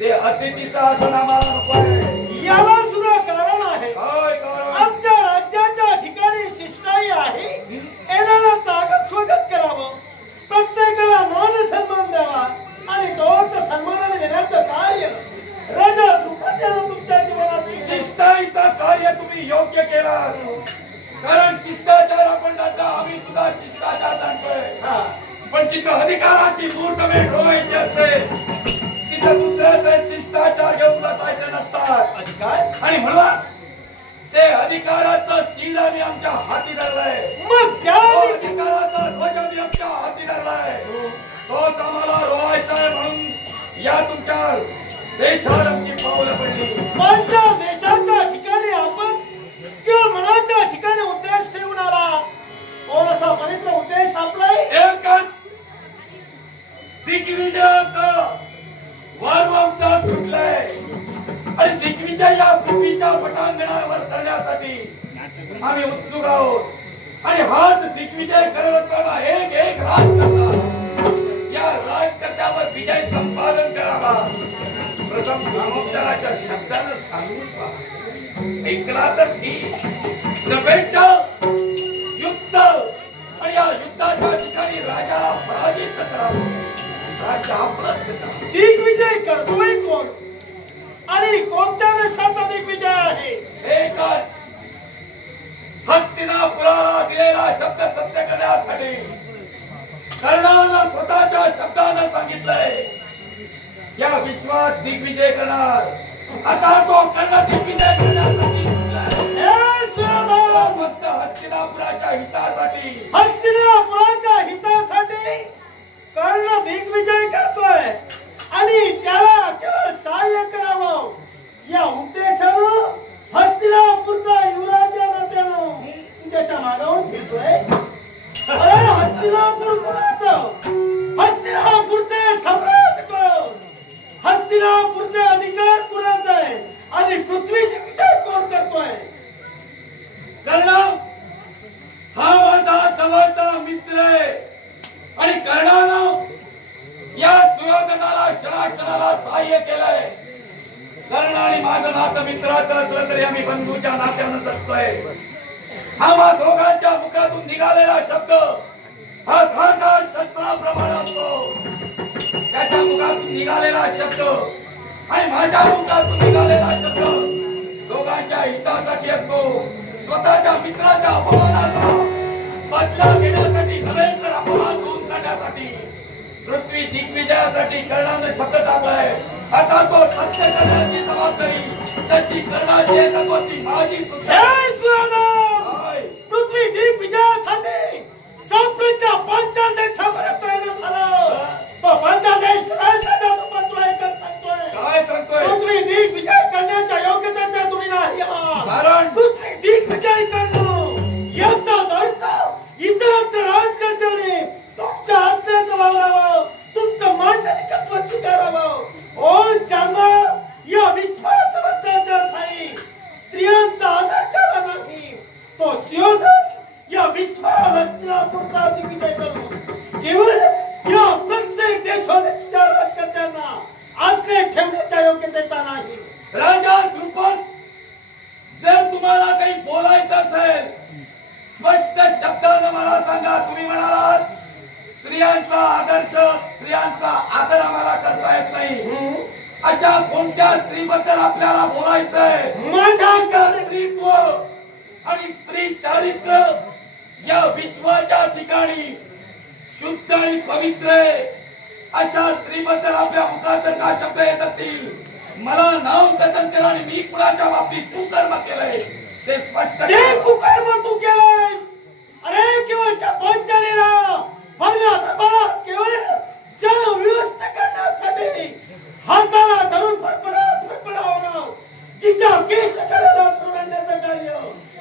ते अतिथीचं आसन आम्हाला नको आहे. याला सुद्धा कारण आहे. काय कारण? आमच्या राज्याच्या ठिकाणी शिष्टाई आहे. येणारा स्वागत स्वागत करावं, प्रत्येकाला मान सन्मान द्यावा आणि तोच सन्मानाने देण्याचं कार्य राजा द्रुपदानं तुमच्या जीवनात केलं. शिष्टाईचं कार्य तुम्ही योग्य केलं, कारण शिष्टाचार आपण जाता, आम्ही सुद्धा शिष्टाचार जाणतोय. पण जिथं अधिकाराची मुहूर्तमेढ रोवायची असते तिथं दुसऱ्याचे शिष्टाचार घेऊन बसायचे नसतात. अधिकार आणि म्हणून ते अधिकाराचं शील आम्ही आमच्या हाती धरलंय. मग ज्या अधिकाराचा ध्वज आम्ही आमच्या हाती धरलाय, तोच आम्हाला रोवायचा आहे. म्हणून या तुमच्या देशात आमची पावलं पडली. पांचाल देशाच्या ठिकाणी आपण केवळ मनाच्या ठिकाणी उद्देश ठेवून आला. कोणाचा पवित्र उद्देश आपलाय एकच दिग्विजयाचा वार आमचा सुटलाय आणि दिग्विजय या पृथ्वीच्या पटांगणावर करण्यासाठी आम्ही उत्सुक आहोत. आणि हाच दिग्विजय करत असताना एक एक राजकर्ता या राजकर्त्यावर विजय संपादन करावा. प्रथम सामोपचाराच्या शब्दानं सांगून पहा. ऐकला तर ठीक, त्यापेक्षा युद्ध आणि या युद्धाच्या ठिकाणी राजाला पराजित करावं, राज्य आपलंच करावं. दिग्विजय करतोय कोण आणि कोणत्या देशाचा दिग्विजय आहे? एकच हस्तिनापुराला दिलेला शब्द सत्य करण्यासाठी कर्णानं स्वतःच्या शब्दानं सांगितलंय या विश्वात दिग्विजय करणार. आता तो कर्ण दिग्विजय करण्यासाठी हे सुयोधन, फक्त हस्तिनापुराच्या हितासाठी, हस्तिनापुराच्या हितासाठी कर्ण दिग्विजय करतोय आणि त्याला केवळ सहाय्य करावं या उद्देशानं हस्तिनापूरचा युवराज या नात्यानं त्याच्या मागावर फिरतोय. अरे हस्तिनापूर कोणाचं? हस्तिनापूरचे सम्राट कोण? हस्तिनापूरचे अधिकार कोणाचे आहे आणि पृथ्वीचे विचार कोण करतोय? कर्ण हा माझा जवळचा मित्र आहे आणि कर्णानं या सुयोधनाला क्षणाक्षणाला सहाय्य केलंय. कर्ण आणि माझं नातं मित्राचं असलं तरी आम्ही बंधूच्या नात्यानं जगतोय. आम्हा दोघांच्या मुखातून निघालेला शब्द हा धारदार शस्त्राप्रमाणे असतो. त्याच्या मुखातून निघालेला शब्द आणि माझ्या मुखातून निघालेला शब्द दोघांच्या हितासाठी असतो. स्वतःच्या मित्राच्या अपमानाचा बदला घेण्यासाठी नव्हे तर अपमान दूर करण्यासाठी पृथ्वी दिग्विजयासाठी कर्णाने शब्द टाकलाय. आता तो सत्य करण्याची जबाबदारी जशी कर्णाची आहे तशी माझी सुद्धा. हे सुयोधन, पृथ्वी दिग्विजयासाठी संप्रतच्या पांचाल देशापर्यंत येणं झालं. तो पांचाल देश काय सांगतो? तुला एकच सांगतोय. काय सांगतोय? पृथ्वी दिग्विजय करण्याच्या योग्यतेचे तुम्ही नाही आहात. कारण पृथ्वी दिग्विजय करणं याचाच अर्थ इतरत्र राजकर्त्याने तुमच्या आज्ञेत वावरावं, तुमचं मांडलिकत्व स्वीकारावं. ओ चांगला या विश्वासवंताच्या ठाई स्त्रियांचा आदर झाला नाही. तो सुयोधन या विश्वासपुरता दिग्विजय करून केवळ या प्रत्येक देशोदेशच्या राजकर्त्यांना आज्ञेत ठेवण्याच्या योग्यतेचा नाही. राजा द्रुपद, जर तुम्हाला काही बोलायचं असेल स्पष्ट शब्दानं मला सांगा. तुम्ही म्हणालात स्त्रियांचा आदर्श, स्त्रियांचा आदर आम्हाला करता येत नाही. अशा कोणत्या स्त्रीबद्दल आपल्याला बोलायचंय? माझ्या स्त्रीत्व आणि स्त्री चारित्र्य या विश्वाच्या ठिकाणी शुद्ध आणि पवित्र आहे अशा स्त्रीबद्दल आपल्या मुखात जर का शब्द येत असतील मला नाव कथन केलं आणि मी कुणाच्या बाबतीत तू कर्म केलंय ते स्पष्ट जे कुकर्म तू केलंयस, अरे केवळच्या पंचालीला माझ्या दरबारात केवळ जन व्यवस्था करण्यासाठी हाताला धरून फडफडावणं जिच्या केस कडेला तोडण्याचं कार्य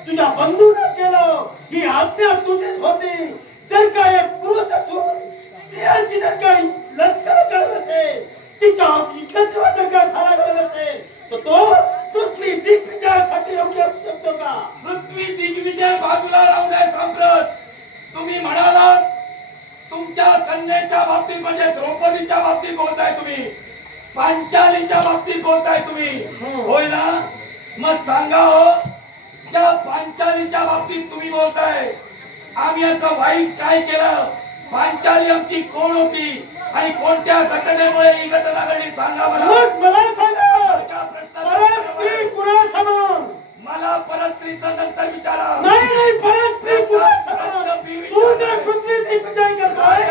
तुझ्या बंधूने केलं, ही आज्ञा तुझीच होती. जर का एक पुरुष असून स्त्रियांची जर काही लष्कर करत असेल, तिच्या इज्जतीवर जर का खाला करत असेल, तर तो पृथ्वी दिग्विजयासाठी योग्य असू शकतो का? पृथ्वी दिग्विजय बाजूला राहू द्या सम्राट. तुम्ही म्हणालात तुमच्या कन्येच्या बाबतीत म्हणजे द्रौपदीच्या बाबतीत बोलताय तुम्ही, पांचालीच्या बाबतीत बोलताय तुम्ही, होय ना? मग सांगा हो, ज्या पांचालीच्या बाबतीत तुम्ही बोलताय आम्ही असं वाईट काय केलं? पांचाली आमची कोण होती आणि कोणत्या घटनेमुळे ही घटना घडली सांगा मला. मला सांगा, परस्त्री परस्त्री कुणा समान? मला परस्त्रीचा नंतर विचारा. नाही परस्त्री कुणा समान? तू जर पृथ्वी दिग्विजय करतोय,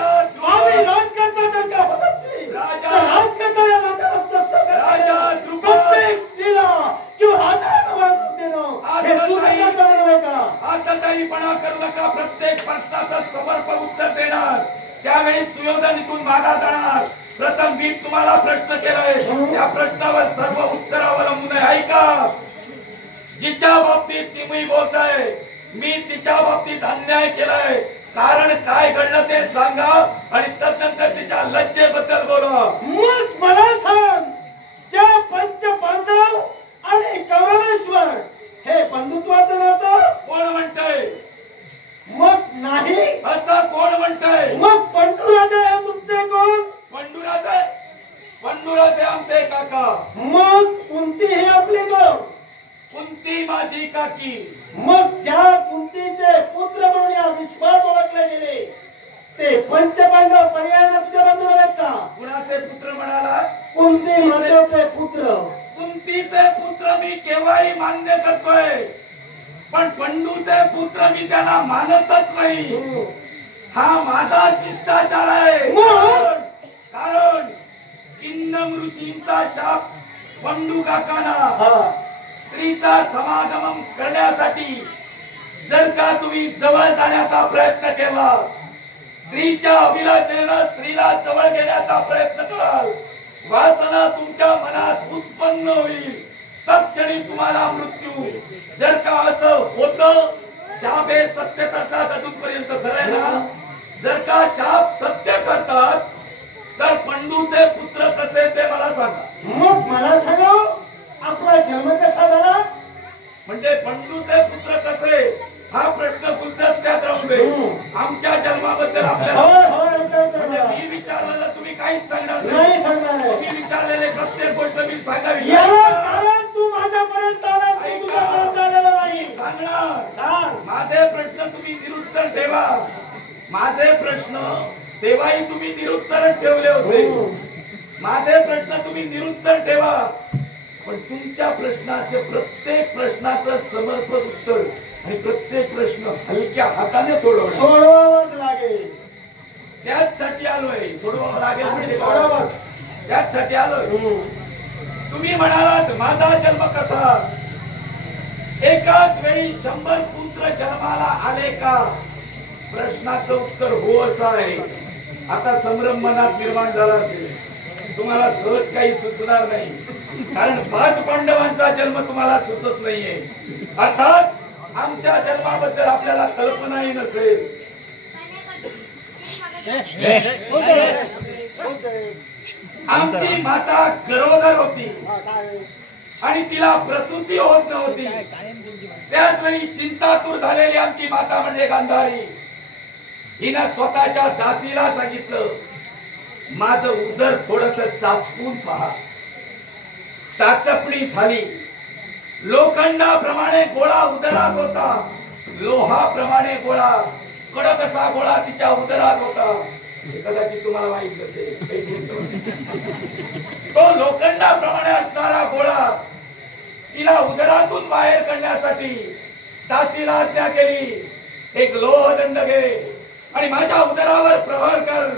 आम्ही राजकर्ता जर का होत असेल, तर राजकर्ता या नात्याला राजा ध्रुपद प्रत्येक स्त्रीला किंवा हाताला वागणूक देणं हे तुझं कर्तव्य नव्हे का? आतताईपणा करू नका. प्रत्येक प्रश्नाचं समर्पक उत्तर देणार, त्यावेळी सुयोधन इथून मागा जाणार. प्रथम मी तुम्हाला प्रश्न केलाय, त्या प्रश्नावर सर्व उत्तर अवलंबून आहे. ऐका, जिच्या बाबतीत तुम्ही बोलताय मी तिच्या बाबतीत अन्याय केलाय, कारण काय घडलं ते सांगा आणि तदनंतर तिच्या लज्जेबद्दल बोला. मग मला सांग, ज्या पंच पांडव आणि कौरवेश्वर हे बंधुत्वाचं नातं कोण म्हणतंय? मग नाही असं कोण म्हणतंय? मग पंडुराजे हे तुमचे कोण? पंडुराजे? पंडुराजे आमचे काका. मग कुंती हे आपले कोण? कुंती माझी काकी. मग ज्या कुंतीचे पुत्र म्हणून या विश्वात ओळखले गेले ते पंचपांडव पर्यायाने तुझ्या बंधू आहेत का? कुणाचे पुत्र म्हणाला? कुंती मातेचे पुत्र. कुंतीचे पुत्र मी केव्हाही मान्य करतोय, पण पंडूचे पुत्र मी त्यांना मानतच नाही. हा माझा शिष्टाचार आहे. कारण किन्नम ऋषींचा शाप पंडू काकांना स्त्रीचा समागम करण्यासाठी जर का तुम्ही जवळ जाण्याचा प्रयत्न केला, स्त्रीच्या अभिलाषेनं स्त्रीला जवळ घेण्याचा प्रयत्न कराल, वासना तुमच्या मनात उत्पन्न होईल, तत्क्षणी तुम्हाला मृत्यू. जर का असं होतं, शाप हे सत्य करतात अजूनपर्यंत खरंय ना? जर का शाप सत्य करतात तर पंडूचे पुत्र कसे ते मला सांगा. मग मला सांगा, आपला जन्म कसा झाला? म्हणजे पंडूचे पुत्र कसे हा प्रश्न गुलदस्त्यात राहू दे. आमच्या जन्माबद्दल आपल्याला म्हणजे मी विचारलेलं तुम्ही काहीच सांगणार नाही सांगणार. मी विचारलेले प्रत्येक गोष्ट मी सांगावी. तू माझ्यापर्यंत आलास, मी तुझ्यापर्यंत आलेला नाही. सांगणार. माझे प्रश्न तुम्ही निरुत्तर ठेवा. माझे प्रश्न तेव्हाही तुम्ही निरुत्तर ठेवले होते. माझे प्रश्न तुम्ही निरुत्तर ठेवा, पण तुमच्या प्रश्नाचे प्रत्येक प्रश्नाचं समर्पक उत्तर आणि प्रत्येक प्रश्न हलक्या हाताने सोडवावाच लागेल. त्याचसाठी आलोय. सोडवावं लागेल म्हणजे सोडवाच. त्याचसाठी आलोय. तुम्ही म्हणालात माझा जन्म कसा? एकाच वेळी 100 पुत्र जन्माला आले का? प्रश्नाचं उत्तर हो असं आहे. आता संभ्रम मनात निर्माण झाला असेल, तुम्हाला सहज काही सुचणार नाही, कारण 5 पांडवांचा जन्म तुम्हाला सुचत नाहीये. अर्थात आमच्या जन्माबद्दल आपल्याला कल्पनाही नसेल. आमची माता गरोदर होती आणि तिला प्रसूती होत नव्हती. त्याच वेळी चिंतातूर झालेली आमची माता म्हणजे गांधारी. हिनं स्वतःच्या दासीला सांगितलं, माझं उदर थोडस चाचपून पहा. चाचपणी झाली. लोखंडाप्रमाणे गोळा उदरात होता, लोहाप्रमाणे गोळा, कडक असा गोळा तिच्या उदरात होता. कदाचित तुम्हाला माहित नसेल. तो लोखंडाप्रमाणे असणारा गोळा तिला उदरातून बाहेर काढण्यासाठी दासीला आज्ञा केली, एक लोहदंड घे आणि माझ्या उदरावर प्रहार कर.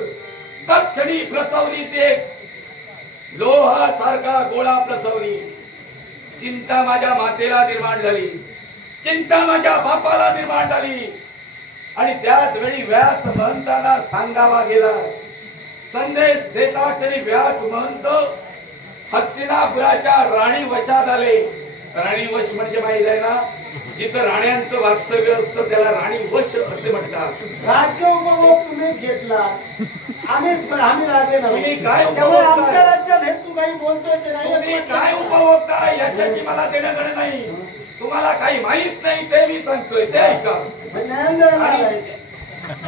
तत्क्षणी प्रसवली ती एक लोहासारखा गोळा प्रसवली. चिंता माझ्या मातेला निर्माण झाली, चिंता माझ्या बापाला निर्माण झाली. आणि त्याच वेळी व्यास महंतांना सांगावा गेला. संदेश देता क्षणी व्यास महंत हस्तिनापुराच्या राणी वशात आले. राणी वश म्हणजे माहित आहे ना, जिथं राण्यांचं वास्तव्य असतं त्याला राणी वश असे म्हणतात. राज्य उपभोग तुम्हीच घेतला, आम्ही राजे नव्हे. तुम्ही काय त्यामुळे आमच्या उपभोगता, राज्यात हे तू काही बोलतोय ते नाही. तुम्ही काय उपभोगता याच्याची मला देणं घेणं नाही. तुम्हाला काही माहित नाही ते मी सांगतोय, ते ऐका. आणि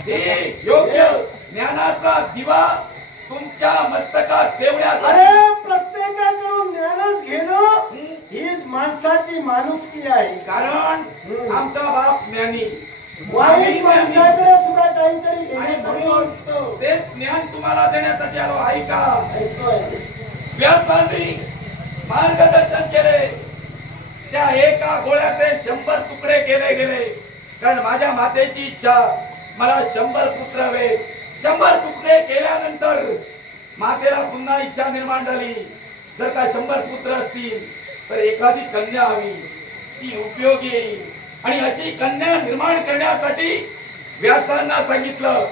हे योग्य ज्ञानाचा दिवा तुमच्या मस्तकात ठेवण्यासाठी अरे प्रत्येकाकडून ज्ञानच घेणं हीच माणसाची माणुसकी आहे. कारण आमचा बाप ज्ञानी, वाईट माणसाकडे सुद्धा काहीतरी आणि घेण्यासाठी म्हणून असतं. ते ज्ञान तुम्हाला देण्यासाठी आलो. ऐका, ऐकतोय. व्यासांनी मार्गदर्शन केले. त्या एका गोळ्याचे 100 तुकडे केले गेले. कारण माझ्या मातेची इच्छा, मला 100 पुत्र हवे. 100 तुकडे केल्यानंतर मातेला पुन्हा इच्छा निर्माण झाली, जर का 100 पुत्र असतील तर एखादी कन्या हवी, ती उपयोगी येईल. आणि अशी कन्या निर्माण करण्यासाठी व्यासांना सांगितलं.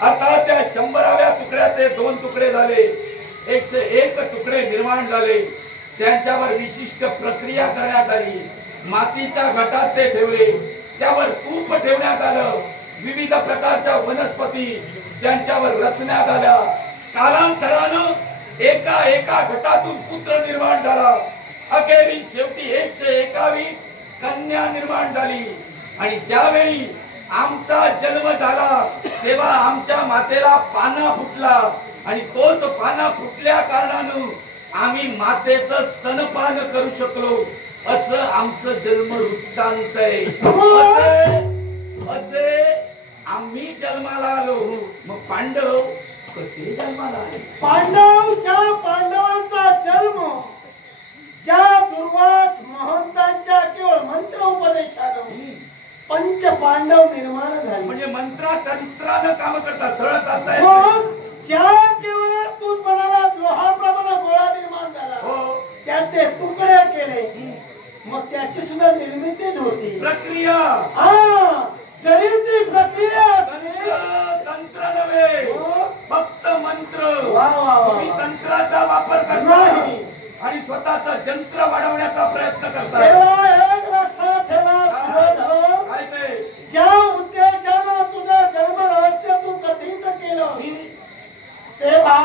अर्थात त्या 100व्या तुकड्याचे 2 तुकडे झाले, 101 तुकडे निर्माण झाले. त्यांच्यावर विशिष्ट प्रक्रिया करण्यात आली. मातीच्या घटात ते ठेवले, त्यावर तूप ठेवण्यात आलं. विविध प्रकारच्या वनस्पती त्यांच्यावर रचण्यात आल्या. कालांतरानं एका एका घटातून पुत्र निर्माण झाला. अखेरी शेवटी 121 कन्या निर्माण झाली. आणि ज्यावेळी आमचा जन्म झाला तेव्हा आमच्या मातेला पाना फुटला. आणि तोच पाना फुटल्या कारणानं आम्ही मातेचं स्तनपान करू शकलो. असं आमचं जन्म वृत्तांत आहे. असे आम्ही जन्माला आलो. मग पांडव कसे जन्माला आले? पांडवांचा जन्म ज्या दुर्वास महंतांच्या केवळ मंत्र उपदेशानं पंच पांडव निर्माण झाले. म्हणजे मंत्रा तंत्रानं काम करतात, सरळ चालताय. ज्या केवळ तू म्हणाला लोहाप्रमाणे गोळा निर्माण झाला, हो, त्याचे तुकडे केले, मग त्याची सुद्धा निर्मितीच होती. प्रक्रिया. हा, जरी ती प्रक्रिया असली, तंत्र नव्हे, हो, फक्त मंत्र. वा वा वा. तुम्ही तंत्राचा वापर करता आणि स्वतःचा जंत्र वाढवण्याचा प्रयत्न करता. तेव्हा एक लक्षात ठेवा सुयोधन, काय ते? ज्या उद्देशानं तुझं जन्म रहस्य तू कथित केलं, तेव्हा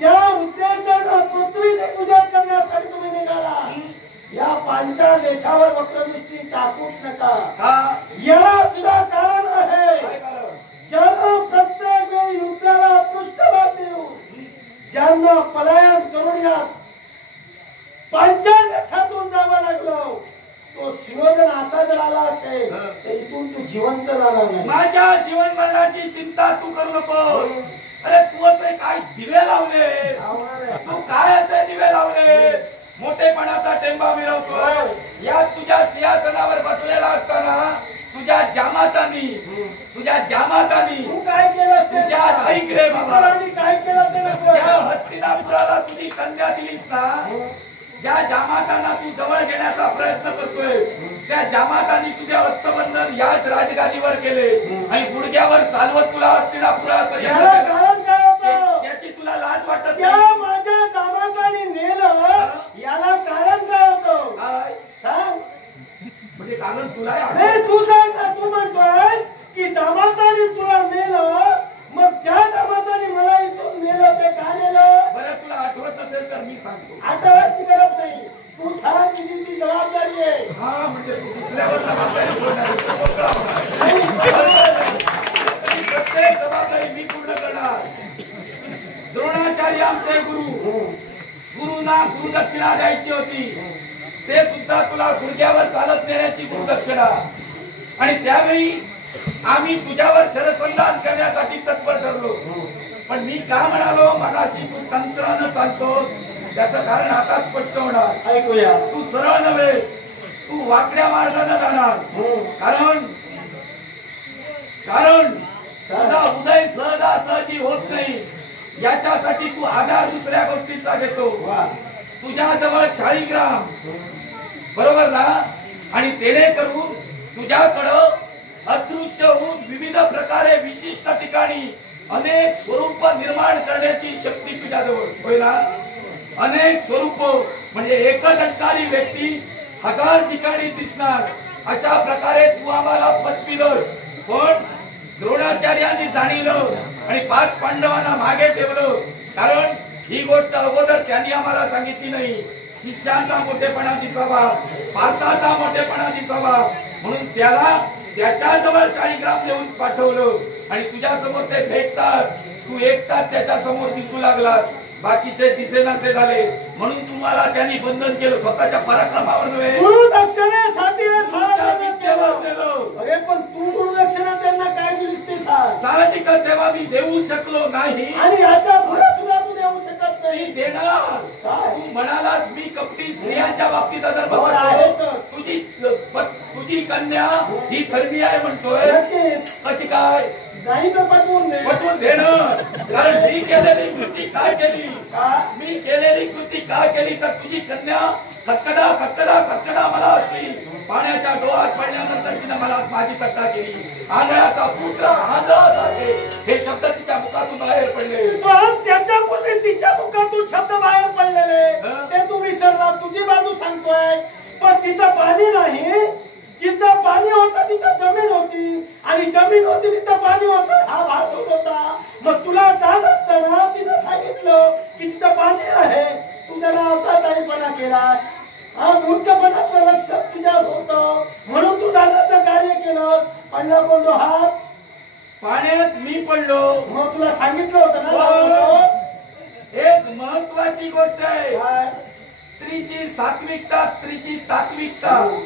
ज्या उद्देशानं पृथ्वीची पूजा करण्यासाठी तुम्ही निघाला, या पांचाळ देशावर वक्रदृष्टी टाकूच नका. याला सुद्धा कारण आहे. ज्यांना प्रत्येक वेळी युद्धाला पृष्ठभाग देऊन ज्यांना पलायन करून या पांचाळ देशातून जावं लागलं, तो सुयोधन आता जर आला असेल तर इथून तू जिवंत राहणार नाही. माझ्या जीवन मरणाची चिंता तू करू नको. अरे तू असे काय दिवे लावले? तू काय असे दिवे लावले? मोठेपणाचा टेंबा मिळवतोय. या तुझ्या सिंहासनावर बसलेला असताना तुझ्या जामातानी तू काय केलं तुझ्या ऐक रे बाबा, काय केलं ते नको. ज्या हस्तिनापुराला तुझी कन्या दिलीस ना, ज्या जामातांना तू जवळ घेण्याचा प्रयत्न करतोय, त्या जामातांनी तुझे हस्तबंधन याच राजगादीवर केले आणि गुडघ्यावर चालवत तुला हस्तिनापुरात याची तुला लाज वाटत त्या नाही? माझ्या जामातांनी नेलं, याला कारण काय होतं? काय? सांग. म्हणजे कारण तुला नाही, तू सांग ना. तू म्हणतोयस की जामातांनी तुला नेलं, मग ज्या जामातांनी मला इथून नेलं ते का नेलं? बरं, तुला आठवत नसेल तर मी सांगतो. आठवण्याची गरज नाही. तू सांग, किती ती जबाबदारी आहे. हा, म्हणजे तू दुसऱ्यावर जबाबदारी प्रत्येक जबाबदारी मी पूर्ण करणार. द्रोणाचार्य आमचे गुरुना गुरुदक्षिणा द्यायची होती, ते सुद्धा तुला गुडघ्यावर चालत नेण्याची गुरुदक्षिणा. आणि त्यावेळी आम्ही तुझ्यावर शरसंधान करण्यासाठी तत्पर ठरलो. पण मी का म्हणालो मगाशी तू तंत्रानं चालतोस, त्याचं कारण आता स्पष्ट होणार. ऐकूया. तू सरळ नव्हेस, तू वाकड्या मार्गाने जाणार. कारण तुझा उदय सहजासहजी होत नाही. याच्यासाठी तू आधार दुसऱ्या गोष्टीचा घेतो. तुझ्या जवळ शाळीग्राम बरोबर ना, आणि तेने करून तुझ्याकडं अदृश्य होऊन विविध प्रकारे विशिष्ट ठिकाणी अनेक स्वरूप निर्माण करण्याची शक्ती तुझ्याजवळ होय ना. अनेक स्वरूप म्हणजे एकच अटकारी व्यक्ती 1000 ठिकाणी दिसणार अशा प्रकारे तू आम्हाला फसविलंस. पण द्रोणाचार्यांनी जाणीलं आणि 5 पांडवांना मागे ठेवलं. कारण ही गोष्ट अगोदर त्यांनी आम्हाला सांगितली नाही. शिष्यांचा मोठेपणा दिसावा, पार्थाचा मोठेपणा दिसावा म्हणून त्याला त्याच्याजवळ शाळीग्राम देऊन पाठवलं. आणि तुझ्या समोर ते फेकतात, तू एकटाच त्याच्या समोर दिसू लागलास, बाकीचे दिसेनासे झाले. म्हणून तुम्हाला त्यांनी बंधन केलं, स्वतःच्या पराक्रमावर नव्हे, गुरुदक्षिणेसाठी विद्येवर नेलं. अरे पण तू गुरुदक्षिणा त्यांना काय दिलीस ते सांग. साहजिकच तेव्हा मी देऊ शकलो नाही आणि याच्या पुढे सुद्धा तू देऊ शकत मी नाही. देणार. काय? तू म्हणालास मी कपटी स्त्रियांच्या बाबतीत अधर्म हो, आहेच. करतो. तुझी कन्या ही धर्मी आहे म्हणतोय. नक्कीच. कशी काय? नाही तर पटवून दे. पटवून देणं. कारण मी केलेली कृती काय केली, का? मी केलेली कृती काय केली तर तुझी कन्या खटकदा खटकदा खटकदा मला असली पाण्याच्या डोळ्यात पडल्यानंतर तिने मला माझी तक्का केली. आंधळ्याचा पुत्र आंधळा जाते हे शब्द तिच्या मुखातून बाहेर पडले. पण त्याच्यापूर्वी तिच्या मुखातून शब्द बाहेर पडलेले हं? ते तू विसरला. तुझी बाजू सांगतोय. पण तिथं पाणी नाही, जिथं पाणी होतं तिथं जमीन होती आणि जमीन होती तिथं पाणी होतं. हा भास होत होता. मग तुला जात असताना तिनं सांगितलं की तिथं पाणी आहे. तू जरा अवताळीपणा केलास. हा मूर्खपणाचं लक्ष तुझ्यात होतं म्हणून तू जाण्याचं कार्य केलंस. पडला कोण तो हात? पाण्यात मी पडलो. मग तुला सांगितलं होतं ना. पण एक महत्वाची गोष्ट आहे, काय? स्त्रीची सात्विकता, स्त्रीची तात्विकता.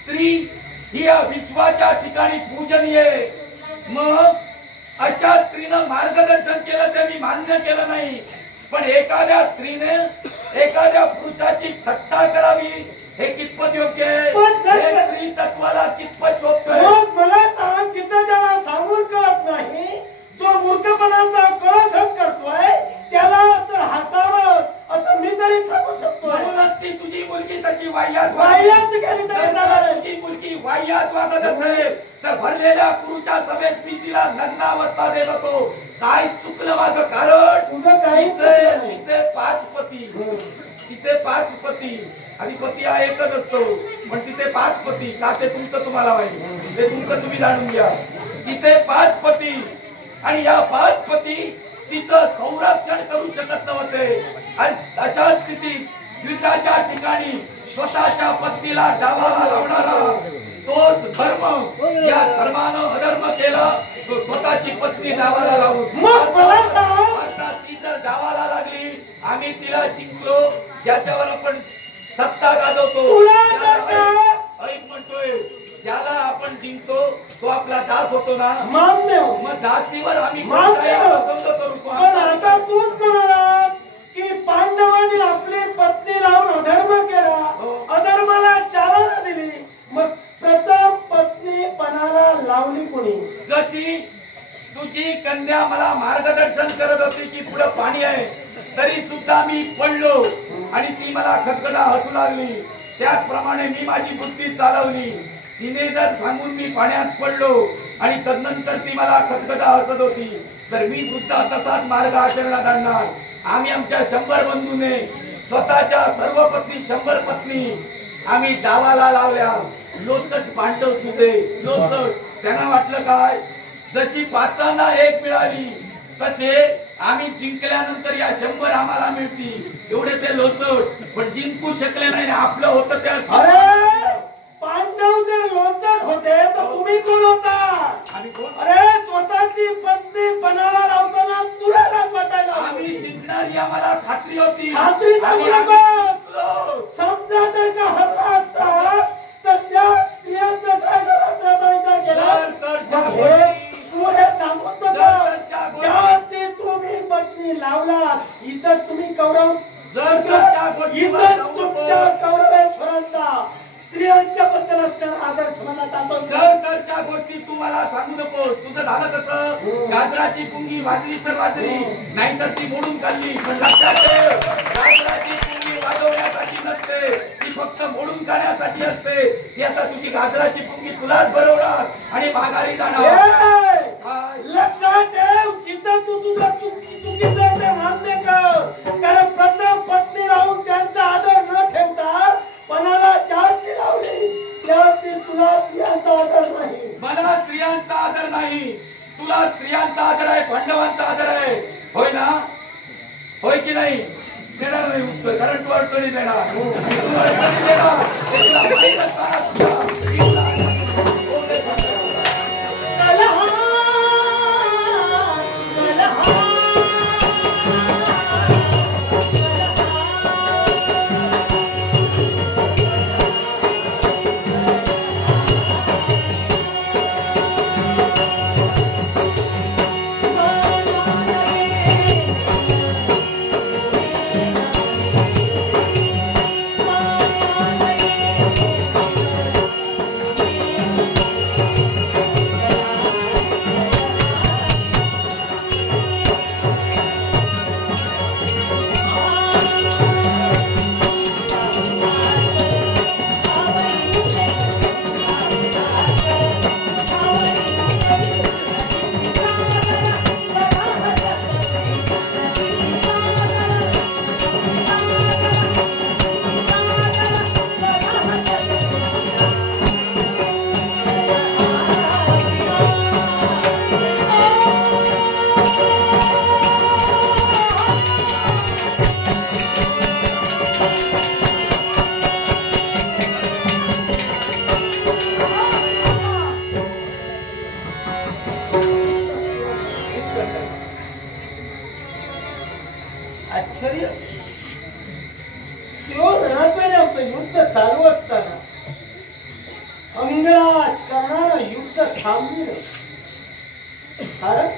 स्त्री ही या विश्वाच्या ठिकाणी पूजनीय आहे. मग अशा स्त्रीनं मार्गदर्शन केलं ते मी मान्य केलं नाही. पण एखाद्या स्त्रीने एखाद्या पुरुषाची थट्टा करावी हे कितपत योग्य आहे? पण जर- हे स्त्री तत्वाला कितपत शोभतोय? मग मला सांग, जिथं ज्याला सांगून कळत नाही, जो मूर्खपणाचा कळसच करतोय त्याला तर हसावं असं मी तरी सांगू शकतो. म्हणूनच ती तुझी मुलगी तशी वाह्यात वाह्यात गेली तरी जर चालेल. तुझी मुलगी वाह्यात वागत असेल तर भरलेल्या पुरुषा सभेत मी तिला नग्न अवस्था देत होतो. काय चुकलं माझं? कारण तुझं काहीच तिचे नाही. तिचे 5 पती, तिचे 5 पती आणि पती हा एकच असतो. पण तिचे 5 पती का ते तुमचं तुम्हाला माहिती, ते तुमचं तुम्ही जाणून घ्या. तिचे 5 पती आणि या 5 पती तिचं संरक्षण करू शकत नव्हते. अशा स्थितीत युद्धाच्या ठिकाणी स्वतःच्या पत्नीला डावाला लावणारा तोच धर्म, या धर्मानं अधर्म केला. तो स्वतःची पत्नी डावाला लावून मग मला सांग, अर्थात ती जर डावाला लागली, आम्ही तिला जिंकलो, ज्याच्यावर आपण सत्ता गाजवतो, तुला जर का- ऐक म्हणतोय, ज्याला आपण जिंकतो तो आपला दास होतो ना. मान्य हो. मग दासीवर आम्ही मान्य कोणताही हो. पसंत करू. पण आता तूच म्हणालास की पांडवांनी आपली पत्नी लावून अधर्म केला, हो. अधर्माला चालना दिली. मग प्रथम पत्नीपणाला लावली कोणी? जशी तुझी कन्या मला मार्गदर्शन करत होती की पुढे पाणी आहे, तरी सुद्धा मी पडलो आणि ती मला खदखदा हसू लागली. त्याचप्रमाणे मी माझी बुद्धी चालवली. तिने जर सांगून मी पाण्यात पडलो आणि तदनंतर ती मला खदखदा हसत होती, तर मी सुद्धा तसाच मार्ग आचरणात आणणार. आम्ही आमच्या 100 बंधूने स्वतःच्या सर्व पत्नी 100 पत्नी आम्ही डावाला लावल्या. लोचट पांडव तुझे लोचट. त्यांना वाटलं काय, जशी 5 एक मिळाली तसे आम्ही जिंकल्यानंतर या 100 आम्हाला मिळतील, एवढे ते लोचट. पण जिंकू शकले नाही. आपलं होतं त्या अरे पांडव जर लोचट होते तर तुम्ही कोण होता? आम्ही कोण? अरे स्वतःची पत्नी पणाला लावताना तुला लाज वाटायला हवी. आम्ही जिंकणारी आम्हाला खात्री होती. खात्री सांगू आणि आम्ही नकोस. जिंकलो. समजा जर का हरला असता तर त्या स्त्रियांचं काय झालं त्याचा विचार केला. तर ज्या मग हे तू हे सांगून तर जर बघ. त्या गोष्टी- ज्या ते तुम्ही पत्नी लावला इथं तुम्ही कौरव जर त्या गोष्टीवर इथंच जाऊ तुमच्या नको. कौरवेश्वरांचा स्त्रियांच्या बद्दल असणारा आदर्श मला चालतो. तरच्या गोष्टी तू मला सांगू नको. तुझं झालं कसं, गाजराची पुंगी वाजली तर वाजली, नाहीतर ती मोडून काढली. पण लक्षात ठेव, गाजराची पुंगी वाजवण्यासाठी नसते, ती फक्त मोडून काढण्यासाठी असते. ती आता तुझी गाजराची पुंगी तुलाच भरवणार आणि माघारी जाणार. लक्षात ठेव, जिथं तू तुझं चुकीचं आहे ते मान्य कर. कारण प्रथम पत्नी राहून त्यांचा आदर न ठेवता पणाला चारती लावलीस, त्यावरती तुला स्त्रियांचा आदर नाही. मला स्त्रियांचा आदर नाही, तुला स्त्रियांचा आदर आहे, पांडवांचा आदर आहे. होय ना? होय की नाही? देणार नाही उत्तर, कारण तू अडचणी देणार. तू अडचणी देणार, हे तुला माहीत असताना सुद्धा मी तुला बोलले सांगतो. आश्चर्य, शिवधनाचं आमचं युद्ध चालू असताना अंगराज कर्णानं युद्ध थांबविलं. कारण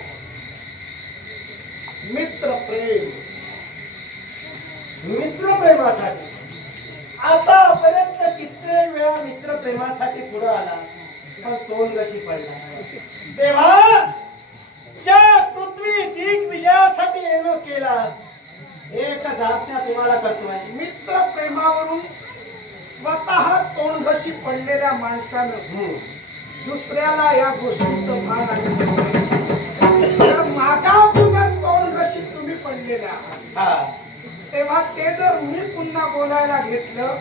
मित्रप्रेम. मित्रप्रेमासाठी आतापर्यंत कित्येक वेळा मित्रप्रेमासाठी पुढे आला, पण तोंड कशी पडला. तेव्हा ज्या पृथ्वी दिग्विजयासाठी येणं केला, एकच आज्ञा तुम्हाला करतोय. मित्रप्रेमावरून स्वतः तोंडघशी पडलेल्या माणसानं दुसऱ्याला या गोष्टीचं भान आणलं. माझ्या अगोदर तोंडघशी तुम्ही पडलेले आहात, तेव्हा ते जर मी पुन्हा बोलायला घेतलं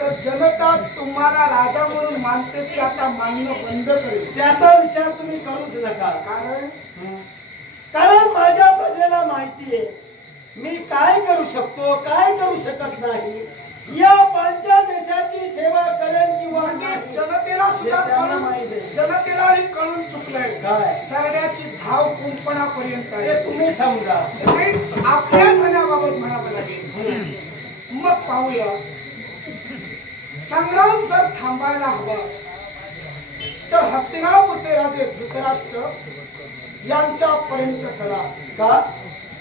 तर जनता तुम्हाला राजा म्हणून मानते, ती आता मानणं बंद करेल. त्याचा विचार तुम्ही करूच नका. कारण माझ्या प्रजेला माहिती आहे मी काय करू शकतो, काय करू शकत नाही. या पांचाल देशाची सेवा करेन किंवा जनतेला सुद्धा जनतेलाही कळून चुकलंय. सरड्याची धाव कुंपणापर्यंत आहे. तुम्ही समजा. आपल्या धन्याबाबत म्हणावं लागेल. मग पाहूया, संग्राम जर थांबायला हवा तर हस्तिनापूरचे राजे धृतराष्ट्र यांच्यापर्यंत चला. का?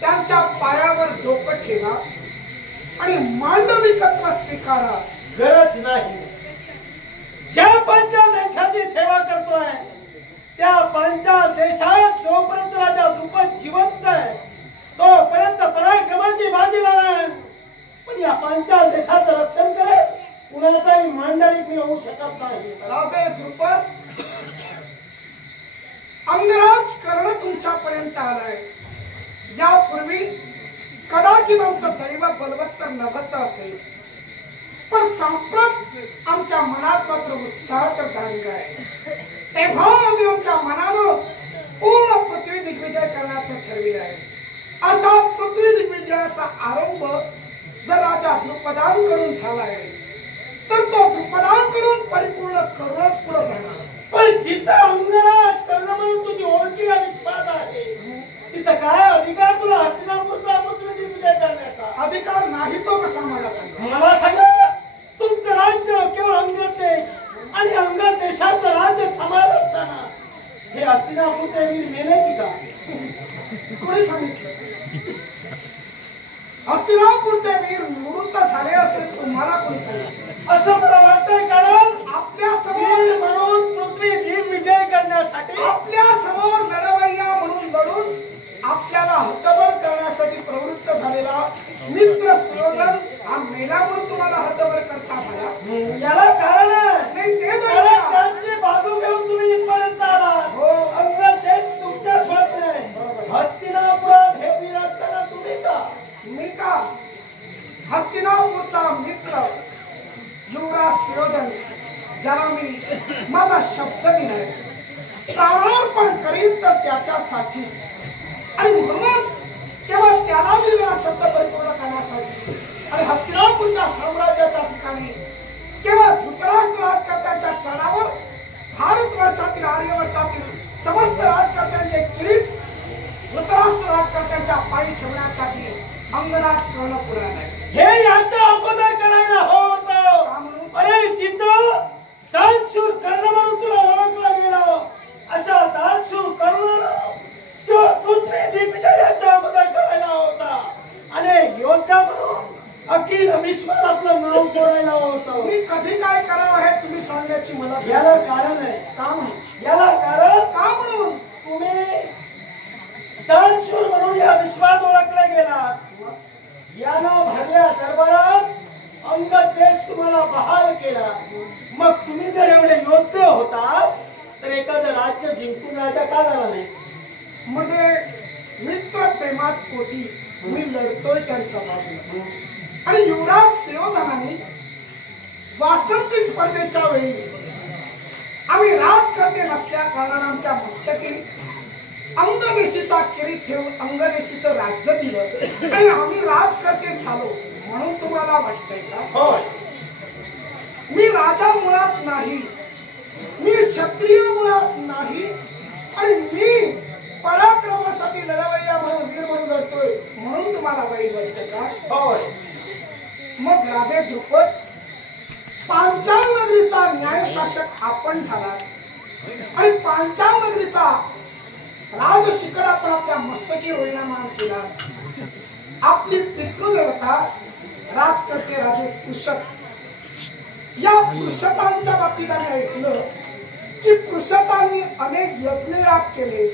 त्यांच्या पायावर डोकं ठेवा आणि मांडलिकत्व स्वीकारा. गरज नाही. ज्या पंचाल देशाची सेवा करतोय त्या पंचाल देशात जोपर्यंत राजा द्रुपद जिवंत आहे तोपर्यंत पराक्रमाची बाजी लावेल. पण या पंचाल देशाचं रक्षण करेल, कुणाचाही मांडलिक मी होऊ शकत नाही. राजे द्रुपद, अंगराज कर्ण तुमच्यापर्यंत आलाय. यापूर्वी कदाचित आमचं दैव बलवत्तर नभत असेल, पण संप्रत आमच्या मनात मात्र उत्साह तर दांडगा आहे. तेव्हा आम्ही आमच्या मनानं पूर्ण पृथ्वी दिग्विजय करण्याचं ठरविलं आहे. आता पृथ्वी दिग्विजयाचा आरंभ जर राजा द्रुपदांकडून झाला आहे तर तो द्रुपदांकडून परिपूर्ण करूनच पुढे जाणार. पण जिथं अंगराज कर्ण म्हणून तुझी ओळखीला विश्वास आहे तिथं काय अधिकार तुला हस्तिनापूरचा पृथ्वी दिग्विजय करण्याचा? अधिकार नाही तो कसा मला सांगा. मला सांगा, तुमचं राज्य केवळ अंगद देश आणि अंगद देशाचं राज्य सांभाळत असताना हे हस्तिनापूरचे वीर मेले की का? कोणी सांगितलं? हस्तिनापूरचे वीर निवृत्त झाले असेल तुम्हाला कोणी सांगितलं? असं मला वाटतंय का मेल्यामुळे तुम्हाला हद्दवर करता आला? याला कारण आहे. नाही ते कारण जाणूया. त्यांची बाजू घेऊन तुम्ही इथपर्यंत आलात. हो. अंगद देश तुमच्या स्वप्न आहे. बरोबर. हस्तिनापुरात हे वीर असताना तुम्ही का? मी का हस्तिनापूरचा मित्र युवराज सुयोधन ज्याला मी माझा शब्द दिलाय प्राणार्पण करीन तर त्याच्यासाठीच आणि म्हणूनच केवळ त्याला दिलेला शब्द परिपूर्ण करण्यासाठी आणि हस्तिनापूरच्या साम्राज्याच्या ठिकाणी केवळ धृतराष्ट्र राजकर्त्यांच्या चरणावर भारतवर्षातील आर्यवर्तातील समस्त राजकर्त्यांचे किरीट धृतराष्ट्र राजकर्त्यांच्या पायी ठेवण्यासाठी अंगराज कर्ण पुढे आलाय. हे याच्या अगोदर करायला हवं का होतं. म्हणून? अरे जिद्द दानशूर कर्ण म्हणून तुला ओळखलं गेलं. अशा दानशूर कर्णाला तो पृथ्वी दिग्विजय याच्या अगोदर करायला होता. आणि योद्धा म्हणून अखिल विश्वात आपलं नाव कोरायला होतं. मी कधी काय करावं हे तुम्ही सांगण्याची मला याला गरज नाही. कारण आहे. का म्हणून? याला कारण का म्हणून? तुम्ही दानशूर म्हणून या विश्वात ओळखला गेला. यानं भरल्या दरबारात अंगद देश तुम्हाला बहाल केला. मग तुम्ही जर एवढे योद्धे होता तर एखादं राज्य जिंकून राजा का झाला नाही? म्हणजे मित्र प्रेमात पोटी मी लढतोय त्यांच्या बाजूला आणि युवराज सुयोधनाने वासंती स्पर्धेच्या वेळी आम्ही राजकर्ते नसल्या कारणाने आमच्या मस्तकी अंगदेशीचा किरीट ठेवून अंगदेशीचं राज्य दिलं आणि आम्ही राजकर्ते झालो म्हणून तुम्हाला वाटतंय का? होय. मी राजा मुळात नाही, मी क्षत्रिय मुळात नाही आणि मी पराक्रमासाठी लढवय्या म्हणून वीर म्हणून लढतोय म्हणून तुम्हाला वाईट वाटतं का? होय. मग राजे द्रुपद पांचाल नगरीचा न्यायशासक आपण झाला आणि पांचाल नगरीचा राजशिखर आपण आपल्या मस्तकी रोहिणामान केला. आपली पितृदेवता राजकर्ते राजे पृषत या पृषतांच्या बाबतीत आम्ही ऐकलं की पृषतांनी अनेक यज्ञयाग केले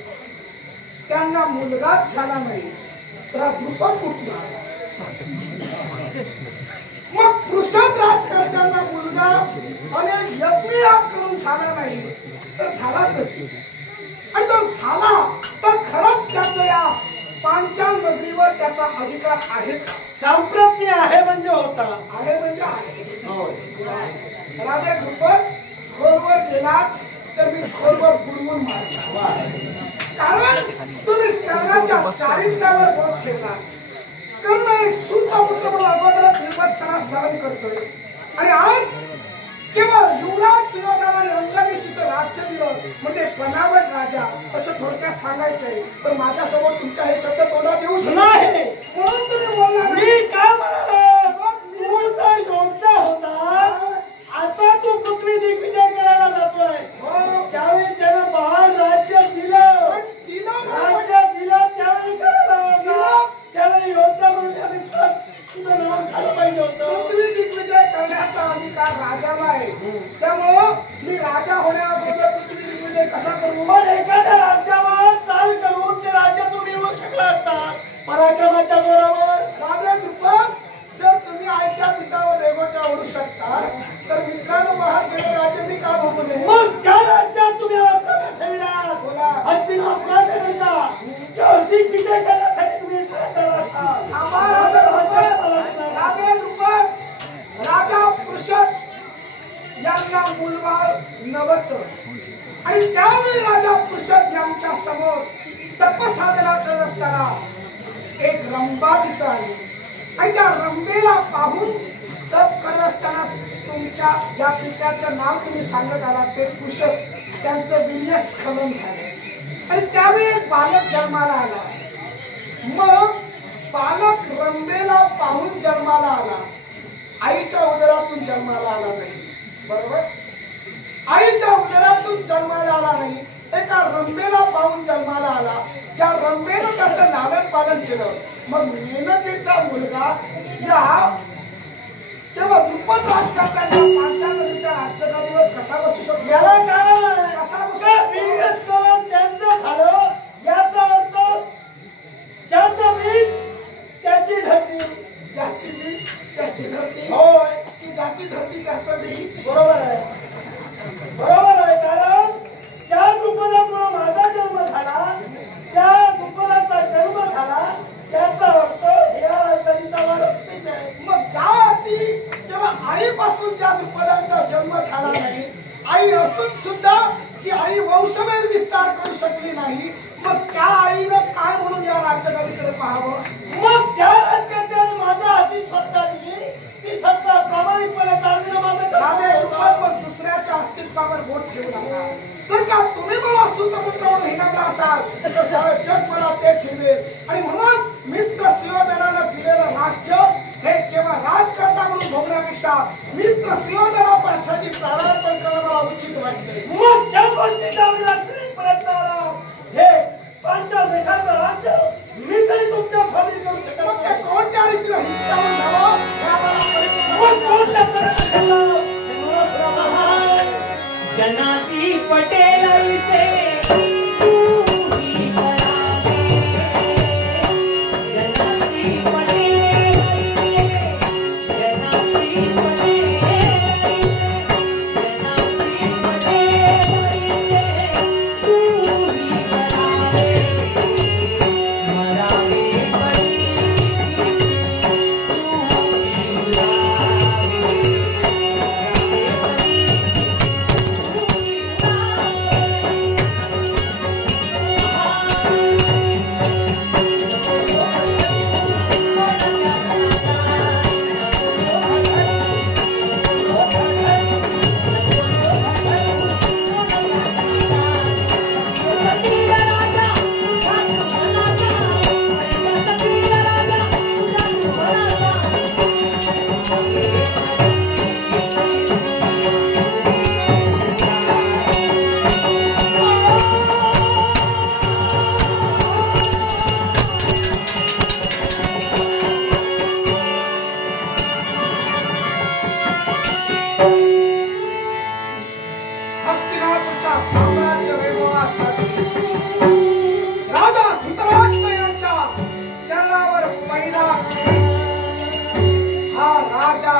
त्यांना मुलगाच झाला नाही तर द्रुपद कुठून आला? मग पृषत राजकर्त्यांना मुलगा अनेक यज्ञयाग करून झाला नाही तर झाला कधी? आणि तो झाला तर खरंच त्याचं या पांचाल नगरीवर त्याचा अधिकार आहे का? संप्रज्ञ आहे म्हणजे होता. आहे म्हणजे आहे. होय. राजे द्रुपद खोलवर गेलात तर मी खोलवर बुडवून मारला. कारण तुम्ही कर्णाच्या चारित्र्यावर बोट ठेवला. कर्ण एक सूतपुत्र म्हणून अगोदरच निर्वत्सना सहन करतोय आणि आज केवळ युवराज सुयोधनाने अंगदेशीचं राज्य दिलं म्हणजे बनावट राजा असं थोडक्यात सांगायचंय. पण माझ्यासमोर तुमच्या हे शब्द तोंडात येऊ शकत नाही म्हणून तुम्ही बोलला नाही. मी काय म्हणालो? तू जर योद्धा होतास आता तू पृथ्वी दिग्विजय करायला जातोय. हो. त्यावेळी त्यानं महान राज्य दिलं. पण दिलं मला राज्य दिलं त्यावेळी करायला दिलं. होता. त्यावेळी योद्धा म्हणून या विश्वात तुझं नाव झालं पाहिजे होतं. पृथ्वी दिग्विजय करण्याचा अधिकार राजाला आहे. त्यामुळं मी राजा होण्या अगोदर पृथ्वी दिग्विजय कसा करू? पण एखाद्या राज्यावर चाल करून ते राज्य तुम्ही येऊ शकला असता पराक्रमाच्या जोरावर. राजा द्रुपद जर तुम्ही आयत्या पिठावर रेघोट्या ओढू शकता तर मित्रांनो बाहेर गेले राज्य मी का बघू नये? मग ज्या राज्यात तुम्ही अवस्था ठेवलात बोला. हस्तिनापुराकरिता तो दिग्विजय करण्यासाठी तुम्ही इथपर्यंत आला असाल. थांबा राजा द्रुपद. राजा द्रुपद राजा पृषत यांना मुलबाळ नव्हतं आणि त्यावेळी राजा पृषत यांच्या समोर तपसाधना करत असताना एक रंभा तिथं आली आणि त्या रंभेला पाहून तप करत असताना तुमच्या ज्या पित्याचं नाव तुम्ही सांगत आलात ते पृषत त्यांचं वीर्यस्खलन झालं आणि त्यावेळी एक बालक जन्माला आला. मग बालक रंभेला पाहून जन्माला आला, आईच्या उदरातून जन्माला आला नाही. बरोबर? आईच्या उदरातून जन्माला आला नाही, एका रंभेला पाहून जन्माला आला. ज्या रंभेनं त्याचं लालन पालन केलं. मग मेनकेचा मुलगा या तेव्हा द्रुपद राजकर्त्यांच्या पांचाल नगरीच्या राज्यगादीवर कसा बसू शकतो? याला कारण कसा बसू का शकतो? वीर्यस्खलन त्यांचं झालं. याचा अर्थ ज्याचं वीज त्याची धरती. ज्याची वीज त्याची त्याची धरती होय की ज्याची धरती त्याचं बीज? बरोबर आहे कारण ज्या द्रुपदामुळे माझा जन्म झाला ज्या द्रुपदाचा जन्म झाला त्याचा अर्थ या राजधानीचा वारस नाही आहे. मग ज्या अर्थी जेव्हा आईपासून ज्या द्रुपदांचा जन्म झाला नाही, आई असून सुद्धा जी आई वंशवेर विस्तार करू शकली नाही, मग त्या आईनं काय म्हणून या राज्यगादीकडे पाहावं? मग ज्या राजकर्त्याने माझ्या हाती सत्ता दिली ती सत्ता प्रामाणिकपणे चालविणं माझे दुप्पट पण दुसऱ्याच्या अस्तित्वावर बोट ठेवू नका. जर का तुम्ही मला सुतपुत्र म्हणून हिणवला असाल तर सारं जग मला तेच हिणवेल. आणि म्हणूनच मित्र सुयोधनानं दिलेलं राज्य हे केवळ राजकर्ता म्हणून भोगण्यापेक्षा मित्र सुयोधनासाठी प्राणार्पण करणं मला उचित वाटते. मग ज्या गोष्टीचा विलासरीपर्यंत आला हे पांचाल देशाचं राज्य मी तरी तुमच्या स्वाधीन करू शकत मग ते कोणत्या रीतीनं हिसकावून घ्यावं हे आम्हाला जनाती पटेल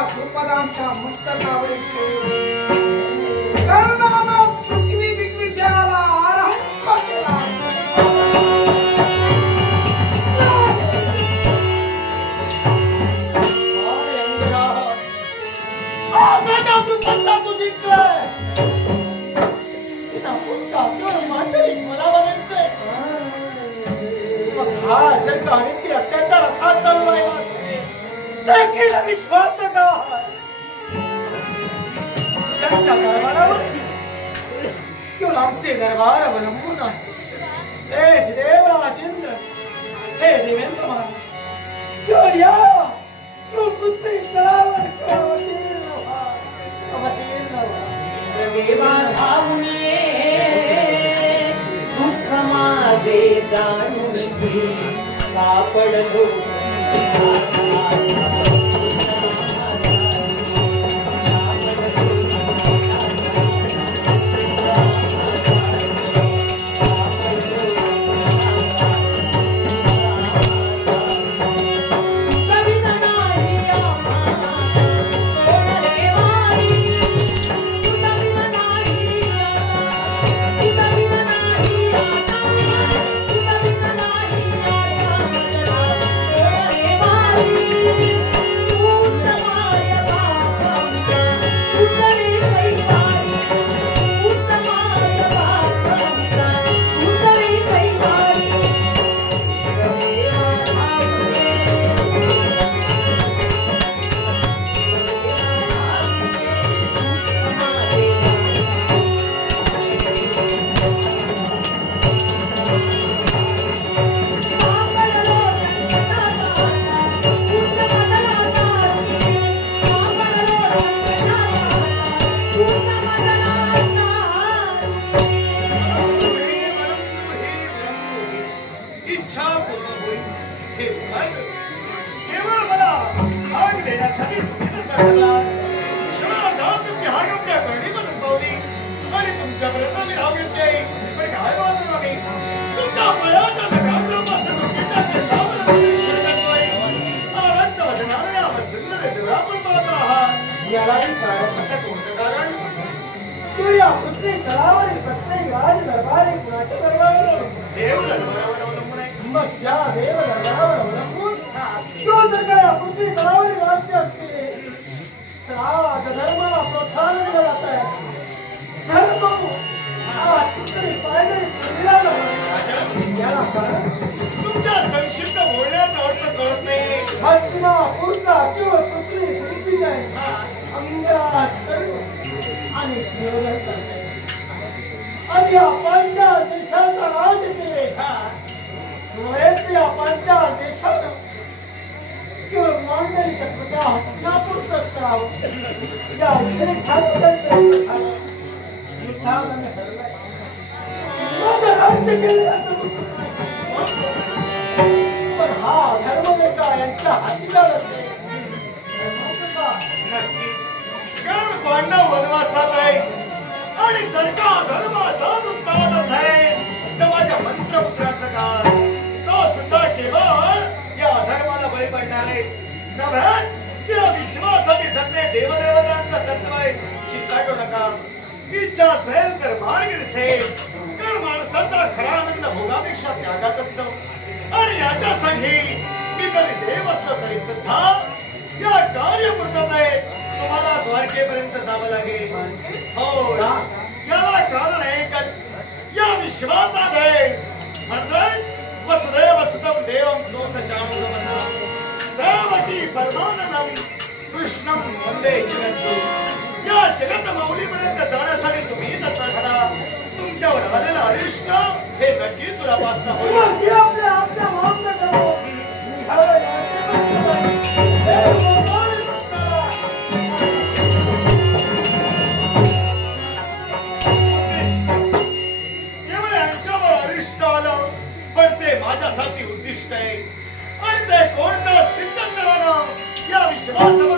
द्रुपदांच्या मस्तकावरील कर्णानं पृथ्वी दिग्विजयाला आरंभ केला. राजा द्रुपदला तू जिंकलाय हस्तिनापूरचा गड मांडलिक मला बघायचंय. मग हा जर का अनित्य अत्याचार असा चालू राहिला तर केला विश्वास का त्यांच्या दरबारावर किंवा आमचे दरबार अवलंबून आहे. हे श्रीदेव राजेंद्र हे देवेंद्र महाराज केवळ या पृथ्वी तळावर देवा धावणे दुःख माझे जाणून सापडलो यालाही कारण असं कोणतं कारण? तू या पृथ्वी तळावरील प्रत्येक राज दरबारी कुणाच्या दरबारावर देव दरबारावर अवलंबून आहे. मग ज्या देव दरबारावर अवलंबून तो जर का या पृथ्वी तळावरील राज्य असते तर आज धर्माला प्रोत्साहन दिलं जात आहे. धर्म आज कुठेतरी पायदळी फिरला जातो. याला कारण तुमच्या संक्षिप्त बोलण्याचा अर्थ कळत नाही. हस्तिनापूरचा किंवा पृथ्वी दिग्विजय अंगराज आणि सुयोधन करते. आणि या पंचाल देशाचा राज केले. या पंचाल देशानं किंवा मांडलिक प्रजा हस्तिनापूरचं करावं या उद्देशात युद्धानं ठरलंय. मग राज्य केले पण हा धर्म जर का यांच्या हातीला नसेल नक्कीच. कारण पांडव वनवासात आहे आणि जर का धर्म साधून चालत असेल तर माझ्या मंत्रपुत्राचं काय तो सुद्धा केवळ या धर्माला बळी पडणार आहे. नव्हेच त्या विश्वासाठी जगणे देवदेवतांचं तत्व आहे. चिंता करू नका. इच्छा असेल तर मार्ग दिसेल. कारण माणसाचा खरा आनंद भोगापेक्षा त्यागात असतो. आणि याच्यासाठी मी जरी देव असलो तरी सुद्धा या कार्यपूर्ततेत तुम्हाला द्वारकेपर्यंत जावं लागेल. हो, याला कारण एकच. या विश्वाचा देव म्हणजेच वसुदेव सुतं देवं दोषचामुरमन्ना देवकी परमानंदं कृष्णं वंदे जगद्गुरू. या जगत माऊलीपर्यंत जाण्यासाठी तुम्ही तत्पर करा. तुमच्यावर आलेला अरिष्ट हे नक्की दुरापास्त होईल. आपल्या आपल्या मागणं करो. केवळ यांच्यावर अरिष्ट आलं पण ते माझ्यासाठी उद्दिष्ट आहे. आणि ते कोणतं स्थित्यंतरानं या विश्वासावर